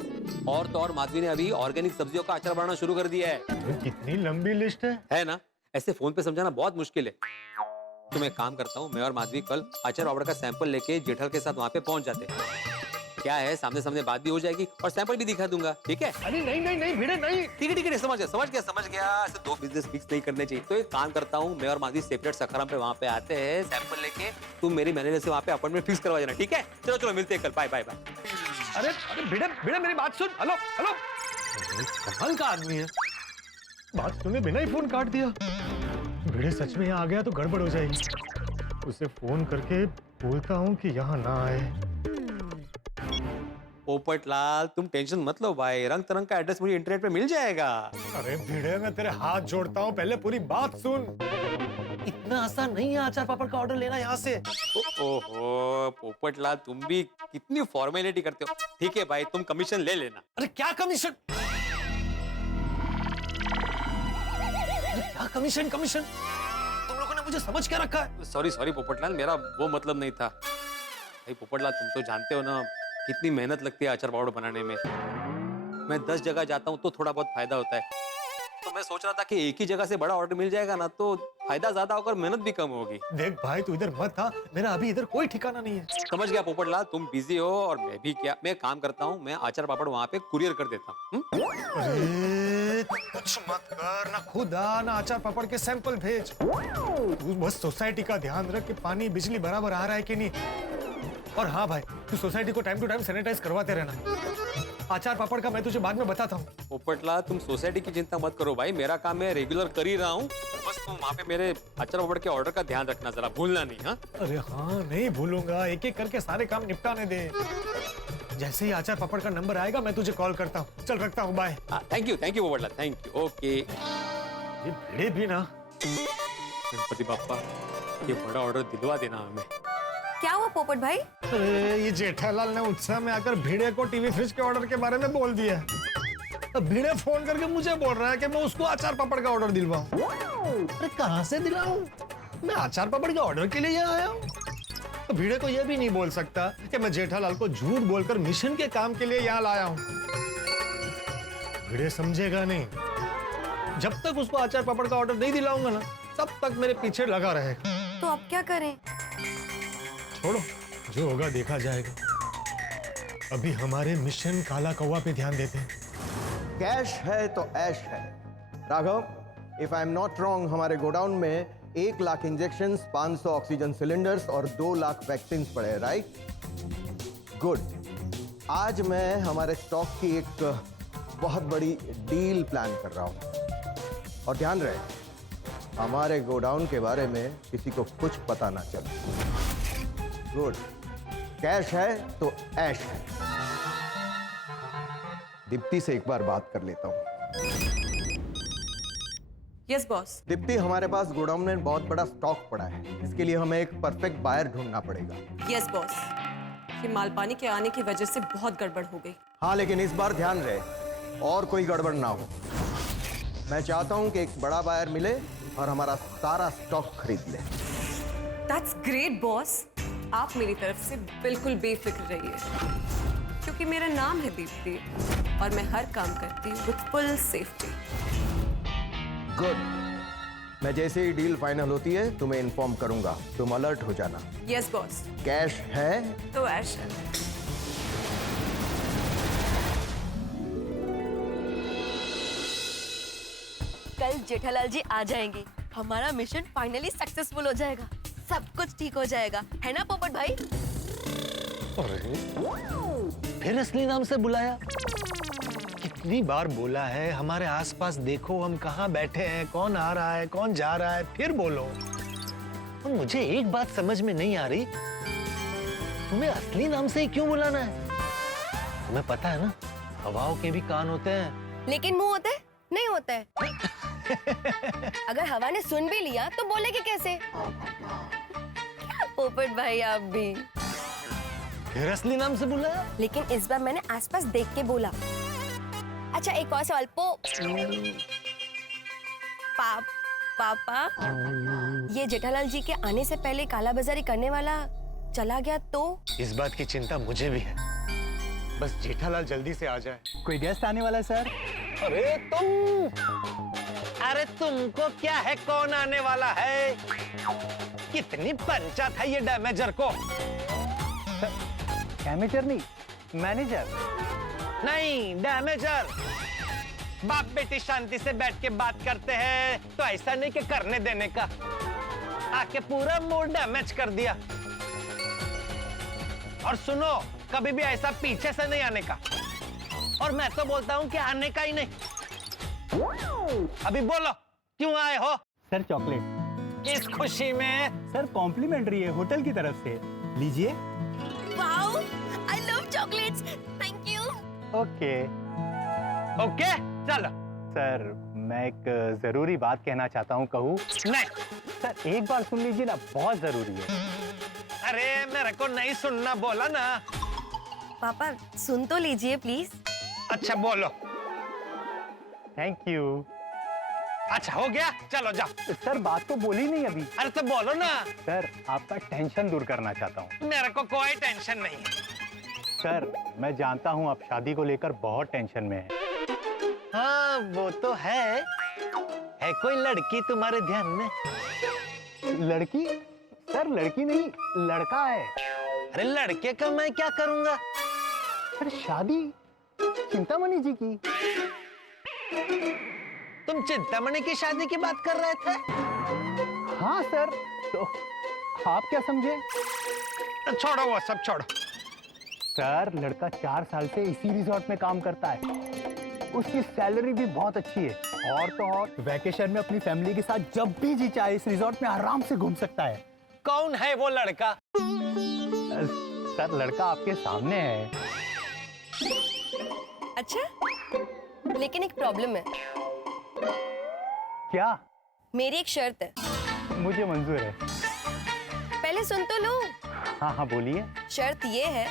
और तो और माधवी ने अभी ऑर्गेनिक सब्जियों का अचार बनाना शुरू कर दिया है। कितनी लंबी लिस्ट है ना? ऐसे फोन पे समझाना बहुत मुश्किल है। तो मैं काम करता हूँ, मैं और माधवी कल अचार पापड़ का सैंपल लेके जेठालाल के साथ वहाँ पे पहुँच जाते हैं। क्या है, सामने सामने बात भी हो जाएगी और सैंपल भी दिखा दूंगा, ठीक है? अरे नहीं भिड़े नहीं। ठीक है, समझ गया। ऐसे 2 बिजनेस फिक्स नहीं करने चाहिए। तो एक काम करता हूँ, मैं और माधवी सेपरेट सखाराम पे वहाँ पे आते हैं, सैंपल लेके तुम मेरी मैनेजर से वहाँ पे अपॉइंटमेंट फिक्स करवा देना, ठीक है? चलो मिलते हैं कल, बाय। अरे भिड़े मेरी बात सुन। हेलो। कमाल का आदमी है, बात सुने बिना ही फोन काट दिया। भिड़े सच में यहाँ आ गया तो गड़बड़ हो जाएगी। उसे फोन करके बोलता हूँ कि यहाँ ना आए। पोपटलाल, तुम टेंशन मत लो भाई, रंग तरंग का एड्रेस मुझे इंटरनेट पे मिल जाएगा। अरे भिड़े, मैं तेरे हाथ जोड़ता हूँ, पहले पूरी बात सुन। इतना आसान नहीं है अचार पापड़ का ऑर्डर लेना यहाँ से। ओहो पोपटलाल, तुम भी कितनी फॉर्मेलिटी करते हो। ठीक है भाई, तुम कमीशन ले लेना। अरे क्या कमीशन? कमीशन कमीशन, तुम लोगों ने मुझे समझ क्या रखा है? सॉरी सॉरी पोपटलाल, मेरा वो मतलब नहीं था। भाई पोपटलाल, तुम तो जानते हो ना कितनी मेहनत लगती है अचार पाउडर बनाने में। मैं 10 जगह जाता हूँ तो थोड़ा बहुत फायदा होता है, तो मैं सोच रहा था कि एक ही जगह से बड़ा ऑर्डर मिल जाएगा ना तो फायदा ज्यादा होकर मेहनत भी कम होगी। देख भाई, तू इधर मत आ, मेरा अभी इधर कोई ठिकाना नहीं है। समझ गया पोपटलाल, तुम बिजी हो और मैं भी। क्या मैं काम करता हूँ, मैं आचार पापड़ वहाँ पे कुरियर कर देता हूँ। अरे कुछ मत कर, ना खुद आ ना अचार पापड़ के सैंपल भेज। तू बस सोसाइटी का ध्यान रख कि पानी बिजली बराबर आ रहा है कि नहीं। और हाँ भाई, तू सोसाइटी को टाइम टू टाइम सैनिटाइज करवाते रहना। आचार पापड़ का मैं तुझे बाद में बताता हूँ। पोपटलाल, तुम सोसाइटी की चिंता मत करो भाई, मेरा काम मैं रेगुलर कर ही रहा हूँ। बस तुम वहाँ पे मेरे आचार पापड़ के ऑर्डर का ध्यान रखना, जरा भूलना नहीं। हाँ अरे हाँ, नहीं भूलूंगा, एक एक करके सारे काम निपटाने दे। जैसे ही आचार पापड़ का नंबर आएगा मैं तुझे कॉल करता हूँ। चल रखता हूँ, bye. Thank you Popatlal, thank you. Okay. ये भिड़े भी ना। गणपति बाप्पा, ये बड़ा ऑर्डर दिलवा देना हमें। क्या हुआ पोपट भाई? अरे ये जेठालाल ने उत्साह में आकर भिड़े को टीवी फ्रिज के ऑर्डर के बारे में बोल दिया। अब भिड़े फोन करके मुझे बोल रहा है कि मैं उसको आचार पापड़ का ऑर्डर दिलवाऊं। अरे कहाँ से दिलाऊं? मैं आचार पापड़ के ऑर्डर के लिए यहाँ आया हूँ। तो भिड़े को यह भी नहीं बोल सकता कि मैं जेठालाल को झूठ बोलकर मिशन के काम के लिए यहाँ लाया हूँ। भिड़े समझेगा नहीं। जब तक उसको आचार पापड़ का ऑर्डर नहीं दिलाऊंगा ना, तब तक मेरे पीछे लगा रहेगा। तो अब क्या करें? छोड़ो, जो होगा देखा जाएगा। अभी हमारे मिशन काला कौवा पे ध्यान देते हैं। कैश है तो ऐश है। Raghav, if I am not wrong, हमारे गोडाउन में 1 लाख इंजेक्शन, 500 ऑक्सीजन सिलेंडर्स और 2 लाख वैक्सीन पड़े, राइट? गुड। आज मैं हमारे स्टॉक की एक बहुत बड़ी डील प्लान कर रहा हूं। और ध्यान रहे, हमारे गोडाउन के बारे में किसी को कुछ पता ना चले। गुड। कैश है तो ऐश है। दीप्ति से एक बार बात कर लेता हूं। Yes boss. दीप्ति, हमारे पास गोडाउन में बहुत बड़ा स्टॉक पड़ा है, इसके लिए हमें एक परफेक्ट बायर ढूंढना पड़ेगा। यस बॉस, ये माल पानी के आने की वजह से बहुत गड़बड़ हो गई। हाँ, लेकिन इस बार ध्यान रहे और कोई गड़बड़ ना हो। मैं चाहता हूं कि एक बड़ा बायर मिले और हमारा सारा स्टॉक खरीद ले। दैट्स ग्रेट बॉस, आप मेरी तरफ से बिल्कुल बेफिक्र रहिए, क्योंकि मेरा नाम है दीप्ति और मैं हर काम करती हूँ विद फुल सेफ्टी। गुड। मैं जैसे ही डील फाइनल होती है तुम्हें इन्फॉर्म करूंगा, तुम अलर्ट हो जाना। Yes boss. कैश है तो ऐश है। कल जेठालाल जी आ जाएंगे, हमारा मिशन फाइनली सक्सेसफुल हो जाएगा, सब कुछ ठीक हो जाएगा, है ना पोपट भाई? अरे फिर असली नाम से बुलाया? कितनी बार बोला है हमारे आसपास देखो हम कहाँ बैठे हैं, कौन आ रहा है, कौन जा रहा है, फिर बोलो। और मुझे एक बात समझ में नहीं आ रही, तुम्हें असली नाम से ही क्यों बुलाना है? तुम्हें पता है ना, हवाओं के भी कान होते हैं। लेकिन मुंह होता है? नहीं होता है। अगर हवा ने सुन भी लिया तो बोलेगी कैसे? क्या पोपट भाई आप भी? फिर असली नाम से बुलाया? लेकिन इस बार मैंने आसपास देख के बोला। अच्छा एक और सवाल, पापा, ये जेठालाल जी के आने से पहले काला बाजारी करने वाला चला गया तो? इस बात की चिंता मुझे भी है, बस जेठालाल जल्दी से आ जाए। कोई गेस्ट आने वाला है सर? अरे तुमको क्या है, कौन आने वाला है? कितनी पंचायत है ये डैमेजर को। डैमेजर नहीं, मैनेजर। नहीं, डैमेजर। बाप बेटी शांति से बैठ के बात करते हैं तो ऐसा नहीं कि करने देने का, आके पूरा मूड डैमेज कर दिया। और सुनो, कभी भी ऐसा पीछे से नहीं आने का, और मैं तो बोलता हूँ कि आने का ही नहीं। अभी बोलो क्यों आए हो? Sir chocolate. इस खुशी में? सर कॉम्प्लीमेंट्री है होटल की तरफ से, लीजिए। Wow, I love chocolates, thank you. Okay okay, चलो। सर मैं एक जरूरी बात कहना चाहता हूँ, कहूँ? नहीं सर एक बार सुन लीजिए ना, बहुत जरूरी है। अरे मेरे को नहीं सुनना बोला ना। पापा सुन तो लीजिए प्लीज। अच्छा बोलो। Thank you. अच्छा हो गया, चलो जाओ। सर बात तो बोली नहीं अभी। अरे तो बोलो ना। सर आपका टेंशन दूर करना चाहता हूँ। मेरे को कोई टेंशन नहीं है। सर मैं जानता हूँ आप शादी को लेकर बहुत टेंशन में है। हाँ वो तो है कोई लड़की तुम्हारे ध्यान में? लड़की? सर लड़की नहीं, लड़का है। अरे लड़के का मैं क्या करूंगा? सर शादी चिंतामणि जी की। तुम चिंतामणि की शादी की बात कर रहे थे? हाँ सर, तो आप क्या समझे? छोड़ो वो सब छोड़ो। सर लड़का 4 साल से इसी रिजॉर्ट में काम करता है, उसकी सैलरी भी बहुत अच्छी है, और तो और वैकेशन में अपनी फैमिली के साथ जब भी जी चाहे इस रिजॉर्ट में आराम से घूम सकता है। कौन है वो लड़का? सर लड़का आपके सामने है। अच्छा, लेकिन एक प्रॉब्लम है। क्या? मेरी एक शर्त है। मुझे मंजूर है। पहले सुन तो लो। हाँ बोलिए। शर्त ये है,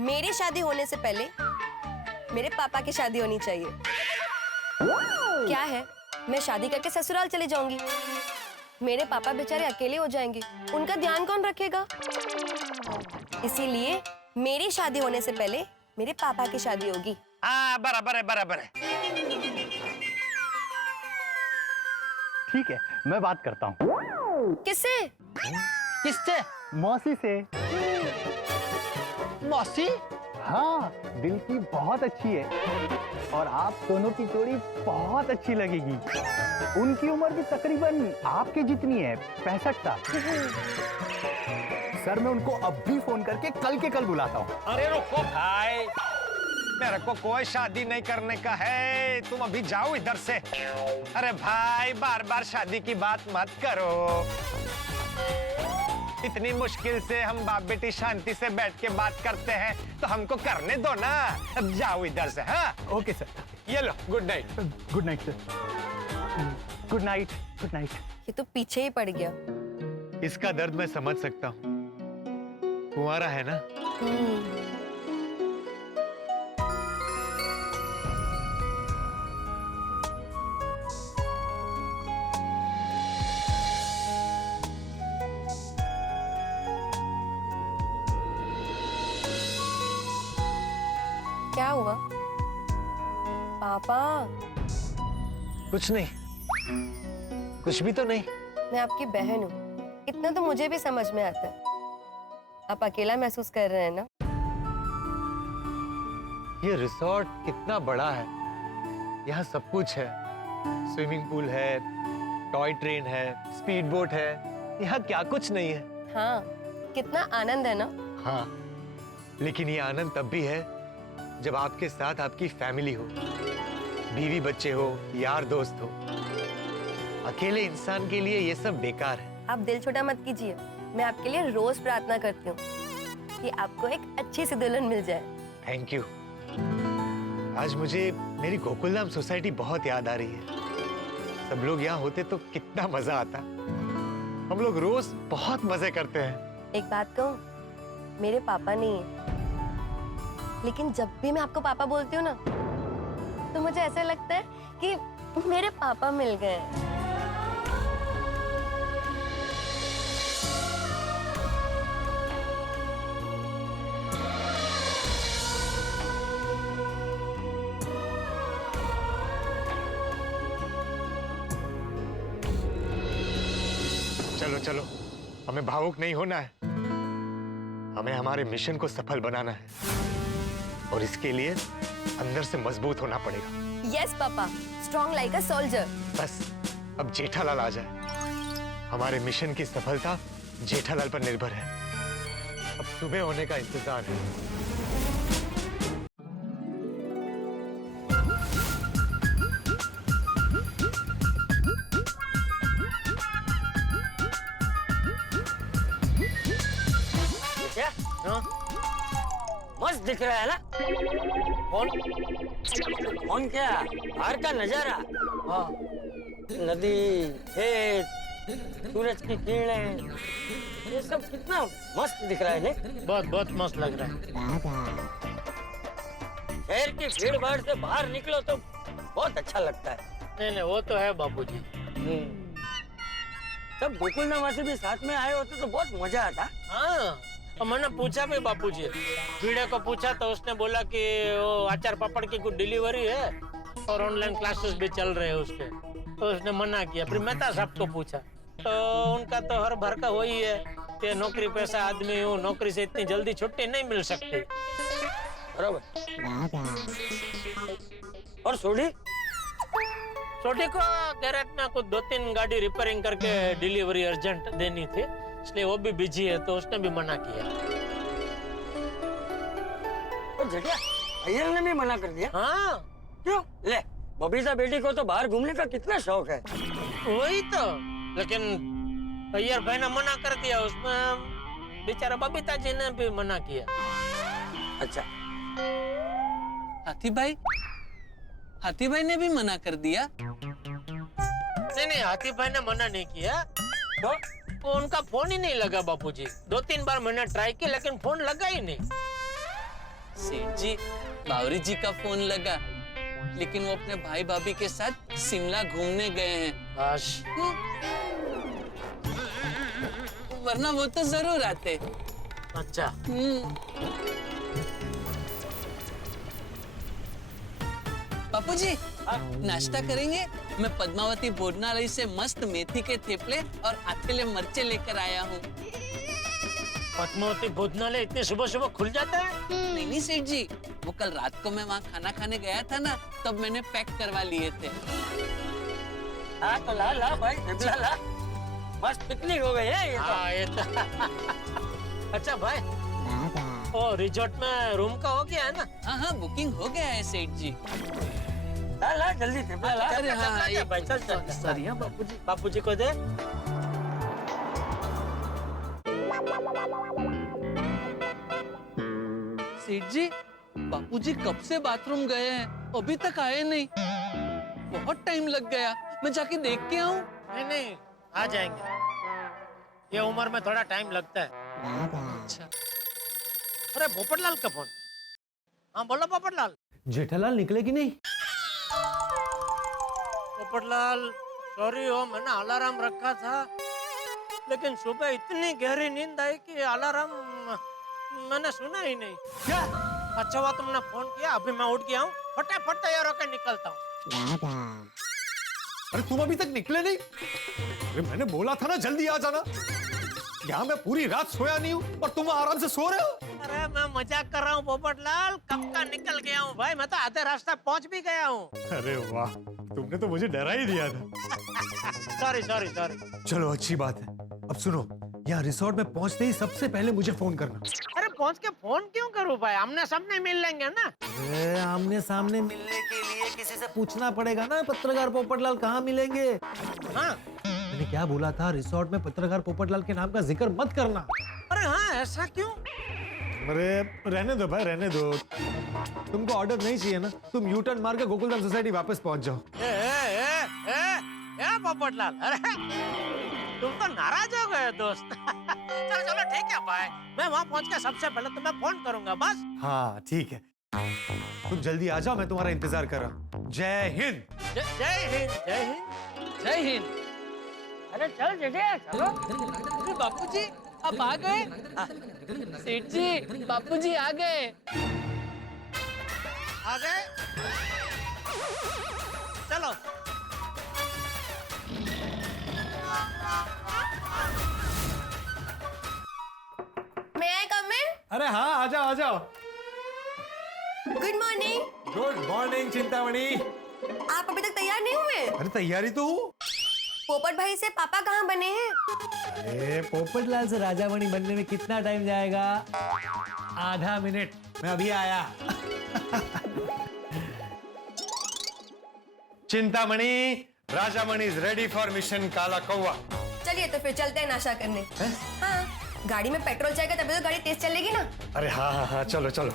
मेरी शादी होने से पहले मेरे पापा की शादी होनी चाहिए। क्या है, मैं शादी करके ससुराल चली जाऊंगी, मेरे पापा बेचारे अकेले हो जाएंगे, उनका ध्यान कौन रखेगा? इसीलिए मेरी शादी होने से पहले मेरे पापा की शादी होगी। हाँ बराबर है, बराबर है। ठीक है, मैं बात करता हूँ। किससे? किससे? मौसी से। मौसी? हाँ, दिल की बहुत अच्छी है, और आप दोनों की जोड़ी बहुत अच्छी लगेगी। उनकी उम्र भी तकरीबन आपके जितनी है, 65 साल। सर मैं उनको अब भी फोन करके कल के कल बुलाता हूँ। अरे रुको भाई, मेरे को कोई शादी नहीं करने का है, तुम अभी जाओ इधर से। अरे भाई बार बार शादी की बात मत करो, इतनी मुश्किल से हम बाप बेटी शांति से बैठ के बात करते हैं, तो हमको करने दो ना। अब जाओ इधर से। हाँ ओके सर। ये लो, good night. Good night sir. Good night. Good night. ये तो पीछे ही पड़ गया। इसका दर्द मैं समझ सकता हूँ, कुंवारा है ना। क्या हुआ पापा? कुछ नहीं, कुछ भी तो नहीं। मैं आपकी बहन हूँ, इतना तो मुझे भी समझ में आता है। आप अकेला महसूस कर रहे हैं ना? ये रिसोर्ट कितना बड़ा है, यहाँ सब कुछ है। स्विमिंग पूल है, टॉय ट्रेन है, स्पीड बोट है, यहाँ क्या कुछ नहीं है? हाँ, कितना आनंद है ना? हाँ, लेकिन ये आनंद तब भी है जब आपके साथ आपकी फैमिली हो, बीवी बच्चे हो, यार दोस्त हो। अकेले इंसान के लिए ये सब बेकार है। आप दिल छोटा मत कीजिए, मैं आपके लिए रोज प्रार्थना करती हूँ कि आपको एक अच्छी सी दुल्हन मिल जाए। Thank you. आज मुझे मेरी गोकुलधाम सोसाइटी बहुत याद आ रही है। सब लोग यहाँ होते तो कितना मजा आता। हम लोग रोज बहुत मजे करते हैं। एक बात कहूँ, मेरे पापा नहीं है, लेकिन जब भी मैं आपको पापा बोलती हूँ ना, तो मुझे ऐसा लगता है कि मेरे पापा मिल गए। चलो चलो, हमें भावुक नहीं होना है, हमें हमारे मिशन को सफल बनाना है, और इसके लिए अंदर से मजबूत होना पड़ेगा। Yes papa, strong like a soldier. बस अब जेठालाल आ जाए। हमारे मिशन की सफलता जेठालाल पर निर्भर है। अब सुबह होने का इंतजार है। क्या? मस्त दिख रहा है ना? कौन क्या? बाहर का नजारा, हाँ, नदी, खेत, सूरज की किरणें, ये सब कितना मस्त दिख रहा है ने? बहुत मस्त लग रहा है। शहर की भीड़ भाड़ से बाहर निकलो तो बहुत अच्छा लगता है। नहीं वो तो है बापूजी। तब गोकुल नवासी भी साथ में आए होते तो बहुत मजा आता। हाँ, और मैंने पूछा भी बापूजी, भिड़े को पूछा तो उसने बोला कि वो अचार पापड़ की कुछ डिलीवरी है और ऑनलाइन क्लासेस भी चल रहे हैं उसके, तो उसने मना किया। फिर मेहता साहब को पूछा तो उनका तो हर भर का वही है कि नौकरी पेशा आदमी हूँ, नौकरी से इतनी जल्दी छुट्टी नहीं मिल सकती। बराबर। और सोडी छोटी को गैरेज में कुछ 2-3 गाड़ी रिपेयरिंग करके डिलीवरी अर्जेंट देनी थी, इसलिए वो भी बिजी है, तो उसने भी मना किया। और जेठिया अय्यर ने भी मना कर दिया? हाँ। क्यों? ले, बबीता बेटी को तो बाहर घूमने का कितना शौक है। वही तो, लेकिन अय्यर भाई ने मना कर दिया, उसमें बेचारा बबीता जी ने भी मना किया। अच्छा। हाथी भाई ने भी मना कर दिया? नहीं, हाथी भाई ने मना नहीं किया, तो उनका फोन ही नहीं लगा बापूजी। 2-3 बार मैंने ट्राई किया लेकिन फोन लगा ही नहीं। सेठ जी, बावरी जी का फोन लगा, लेकिन वो अपने भाई भाभी के साथ शिमला घूमने गए हैं। वरना वो तो जरूर आते। अच्छा। बापूजी, नाश्ता करेंगे? मैं पद्मावती भोजनालय से मस्त मेथी के थेपले और आथेले मरचे लेकर आया हूँ। पद्मावती भोजनालय इतने सुबह सुबह खुल जाता है? नहीं सेठ जी, वो कल रात को मैं वहाँ खाना खाने गया था ना, तब मैंने पैक करवा लिए थे। तो ला भाई, ला। मस्त पिकनिक हो गई है ये तो। हाँ, ये तो। अच्छा भाई, ओ रिजॉर्ट में रूम का हो गया है ना? हाँ, बुकिंग हो गया है सेठ जी। ला जल्दी ला। अरे हाँ, ये भाई चल। सॉरी बापूजी। बापूजी को दे। सेठ जी, बापूजी कब से बाथरूम गए हैं, अभी तक आए नहीं। बहुत टाइम लग गया, मैं जाके देख के आऊं? नहीं, आ जाएंगे। ये उम्र में थोड़ा टाइम लगता है। अच्छा। अरे पोपटलाल का फोन। हाँ बोलो पोपटलाल। जेठालाल निकले कि नहीं? पोपटलाल, सॉरी हो, मैंने अलार्म रखा था, लेकिन सुबह इतनी गहरी नींद आई कि अलार्म मैंने सुना ही नहीं। क्या? अच्छा हुआ तुमने फोन किया, अभी मैं उठ गया हूँ, फटाफट तैयार होकर निकलता हूँ। अरे तुम अभी तक निकले नहीं? अरे मैंने बोला था ना जल्दी आ जाना। यहाँ मैं पूरी रात सोया नहीं हूँ और तुम आराम से सो रहे हो। अरे मैं मजाक कर रहा हूँ पोपटलाल, कब का निकल गया हूँ भाई, मैं तो आधे रास्ता पहुँच भी गया हूँ। अरे वाह, तुमने तो मुझे डरा ही दिया था। सॉरी। चलो अच्छी बात है। अब सुनो, यहाँ रिसोर्ट में पहुँचते ही सबसे पहले मुझे फोन करना। अरे पहुँच के फोन क्यों करूँ भाई, आमने सामने मिल लेंगे ना। अरे आमने सामने मिलने के लिए किसी से पूछना पड़ेगा ना, पत्रकार पोपटलाल कहाँ मिलेंगे। हाँ, मैंने क्या बोला था, रिसोर्ट में पत्रकार पोपटलाल के नाम का जिक्र मत करना। अरे हाँ, ऐसा क्यों? अरे रहने दो भाई, रहने दो। तुमको ऑर्डर नहीं चाहिए ना, तुम यू टर्न मार के गोकुलधाम सोसाइटी वापस पहुंच जाओ। पोपटलाल, अरे तुम तो नाराज हो गए दोस्त। चलो ठीक है भाई, मैं वहाँ पहुँच के सबसे पहले तुम्हें फोन करूंगा बस। हाँ ठीक है, तुम जल्दी आ जाओ, मैं तुम्हारा इंतजार कर रहा हूँ। जय हिंद। जय हिंद। जय हिंद। अरे चल जेठिया चलो। अरे बापूजी, आप आ गए? सेठ जी, बापूजी आ गए। आ गए? चलो। May I come in? अरे हाँ, आ जाओ आ जाओ। Good morning. Good morning Chintamani. आप अभी तक तैयार नहीं हुए? अरे तैयारी तो हूँ। पोपट भाई से पापा कहाँ बने हैं? अरे पोपटलाल से राजामणि बनने में कितना टाइम जाएगा? आधा मिनट, मैं अभी आया। Chintamani, Rajamani is ready for mission काला कौवा। चलिए तो फिर चलते हैं नाश्ता करने। हाँ, गाड़ी में पेट्रोल जाएगा तभी तो गाड़ी तेज चलेगी ना। अरे हाँ, चलो चलो।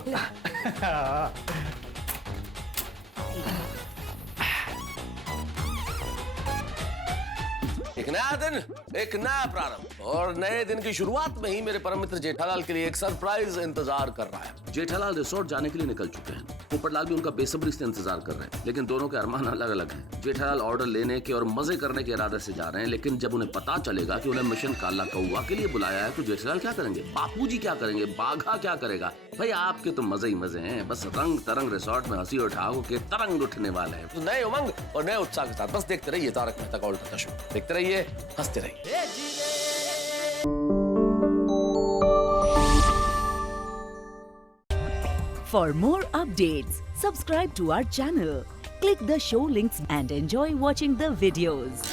एक नया दिन, एक नया प्रारंभ, और नए दिन की शुरुआत में ही मेरे परम मित्र जेठालाल के लिए एक सरप्राइज इंतजार कर रहा है। जेठालाल रिसोर्ट जाने के लिए निकल चुके हैं। पोपटलाल भी उनका बेसब्री से इंतजार कर रहे हैं, लेकिन दोनों के अरमान अलग अलग हैं। जेठालाल ऑर्डर लेने के और मजे करने के इरादे से जा रहे हैं, लेकिन जब उन्हें पता चलेगा कि उन्हें मिशन काला कौवा के लिए बुलाया है तो जेठालाल क्या करेंगे, बापूजी क्या करेंगे, बाघा क्या करेगा? भाई आपके तो मजे ही मजे हैं। बस रंग तरंग रिसोर्ट में हंसी और ठहाकों के तरंग उठने वाले हैं। तो नए उमंग और नए उत्साह के साथ बस देखते रहिए तारक मेहता का उल्टा शो। देखते रहिए, हंसते रहिए। For more updates, subscribe to our channel, click the show links and enjoy watching the videos.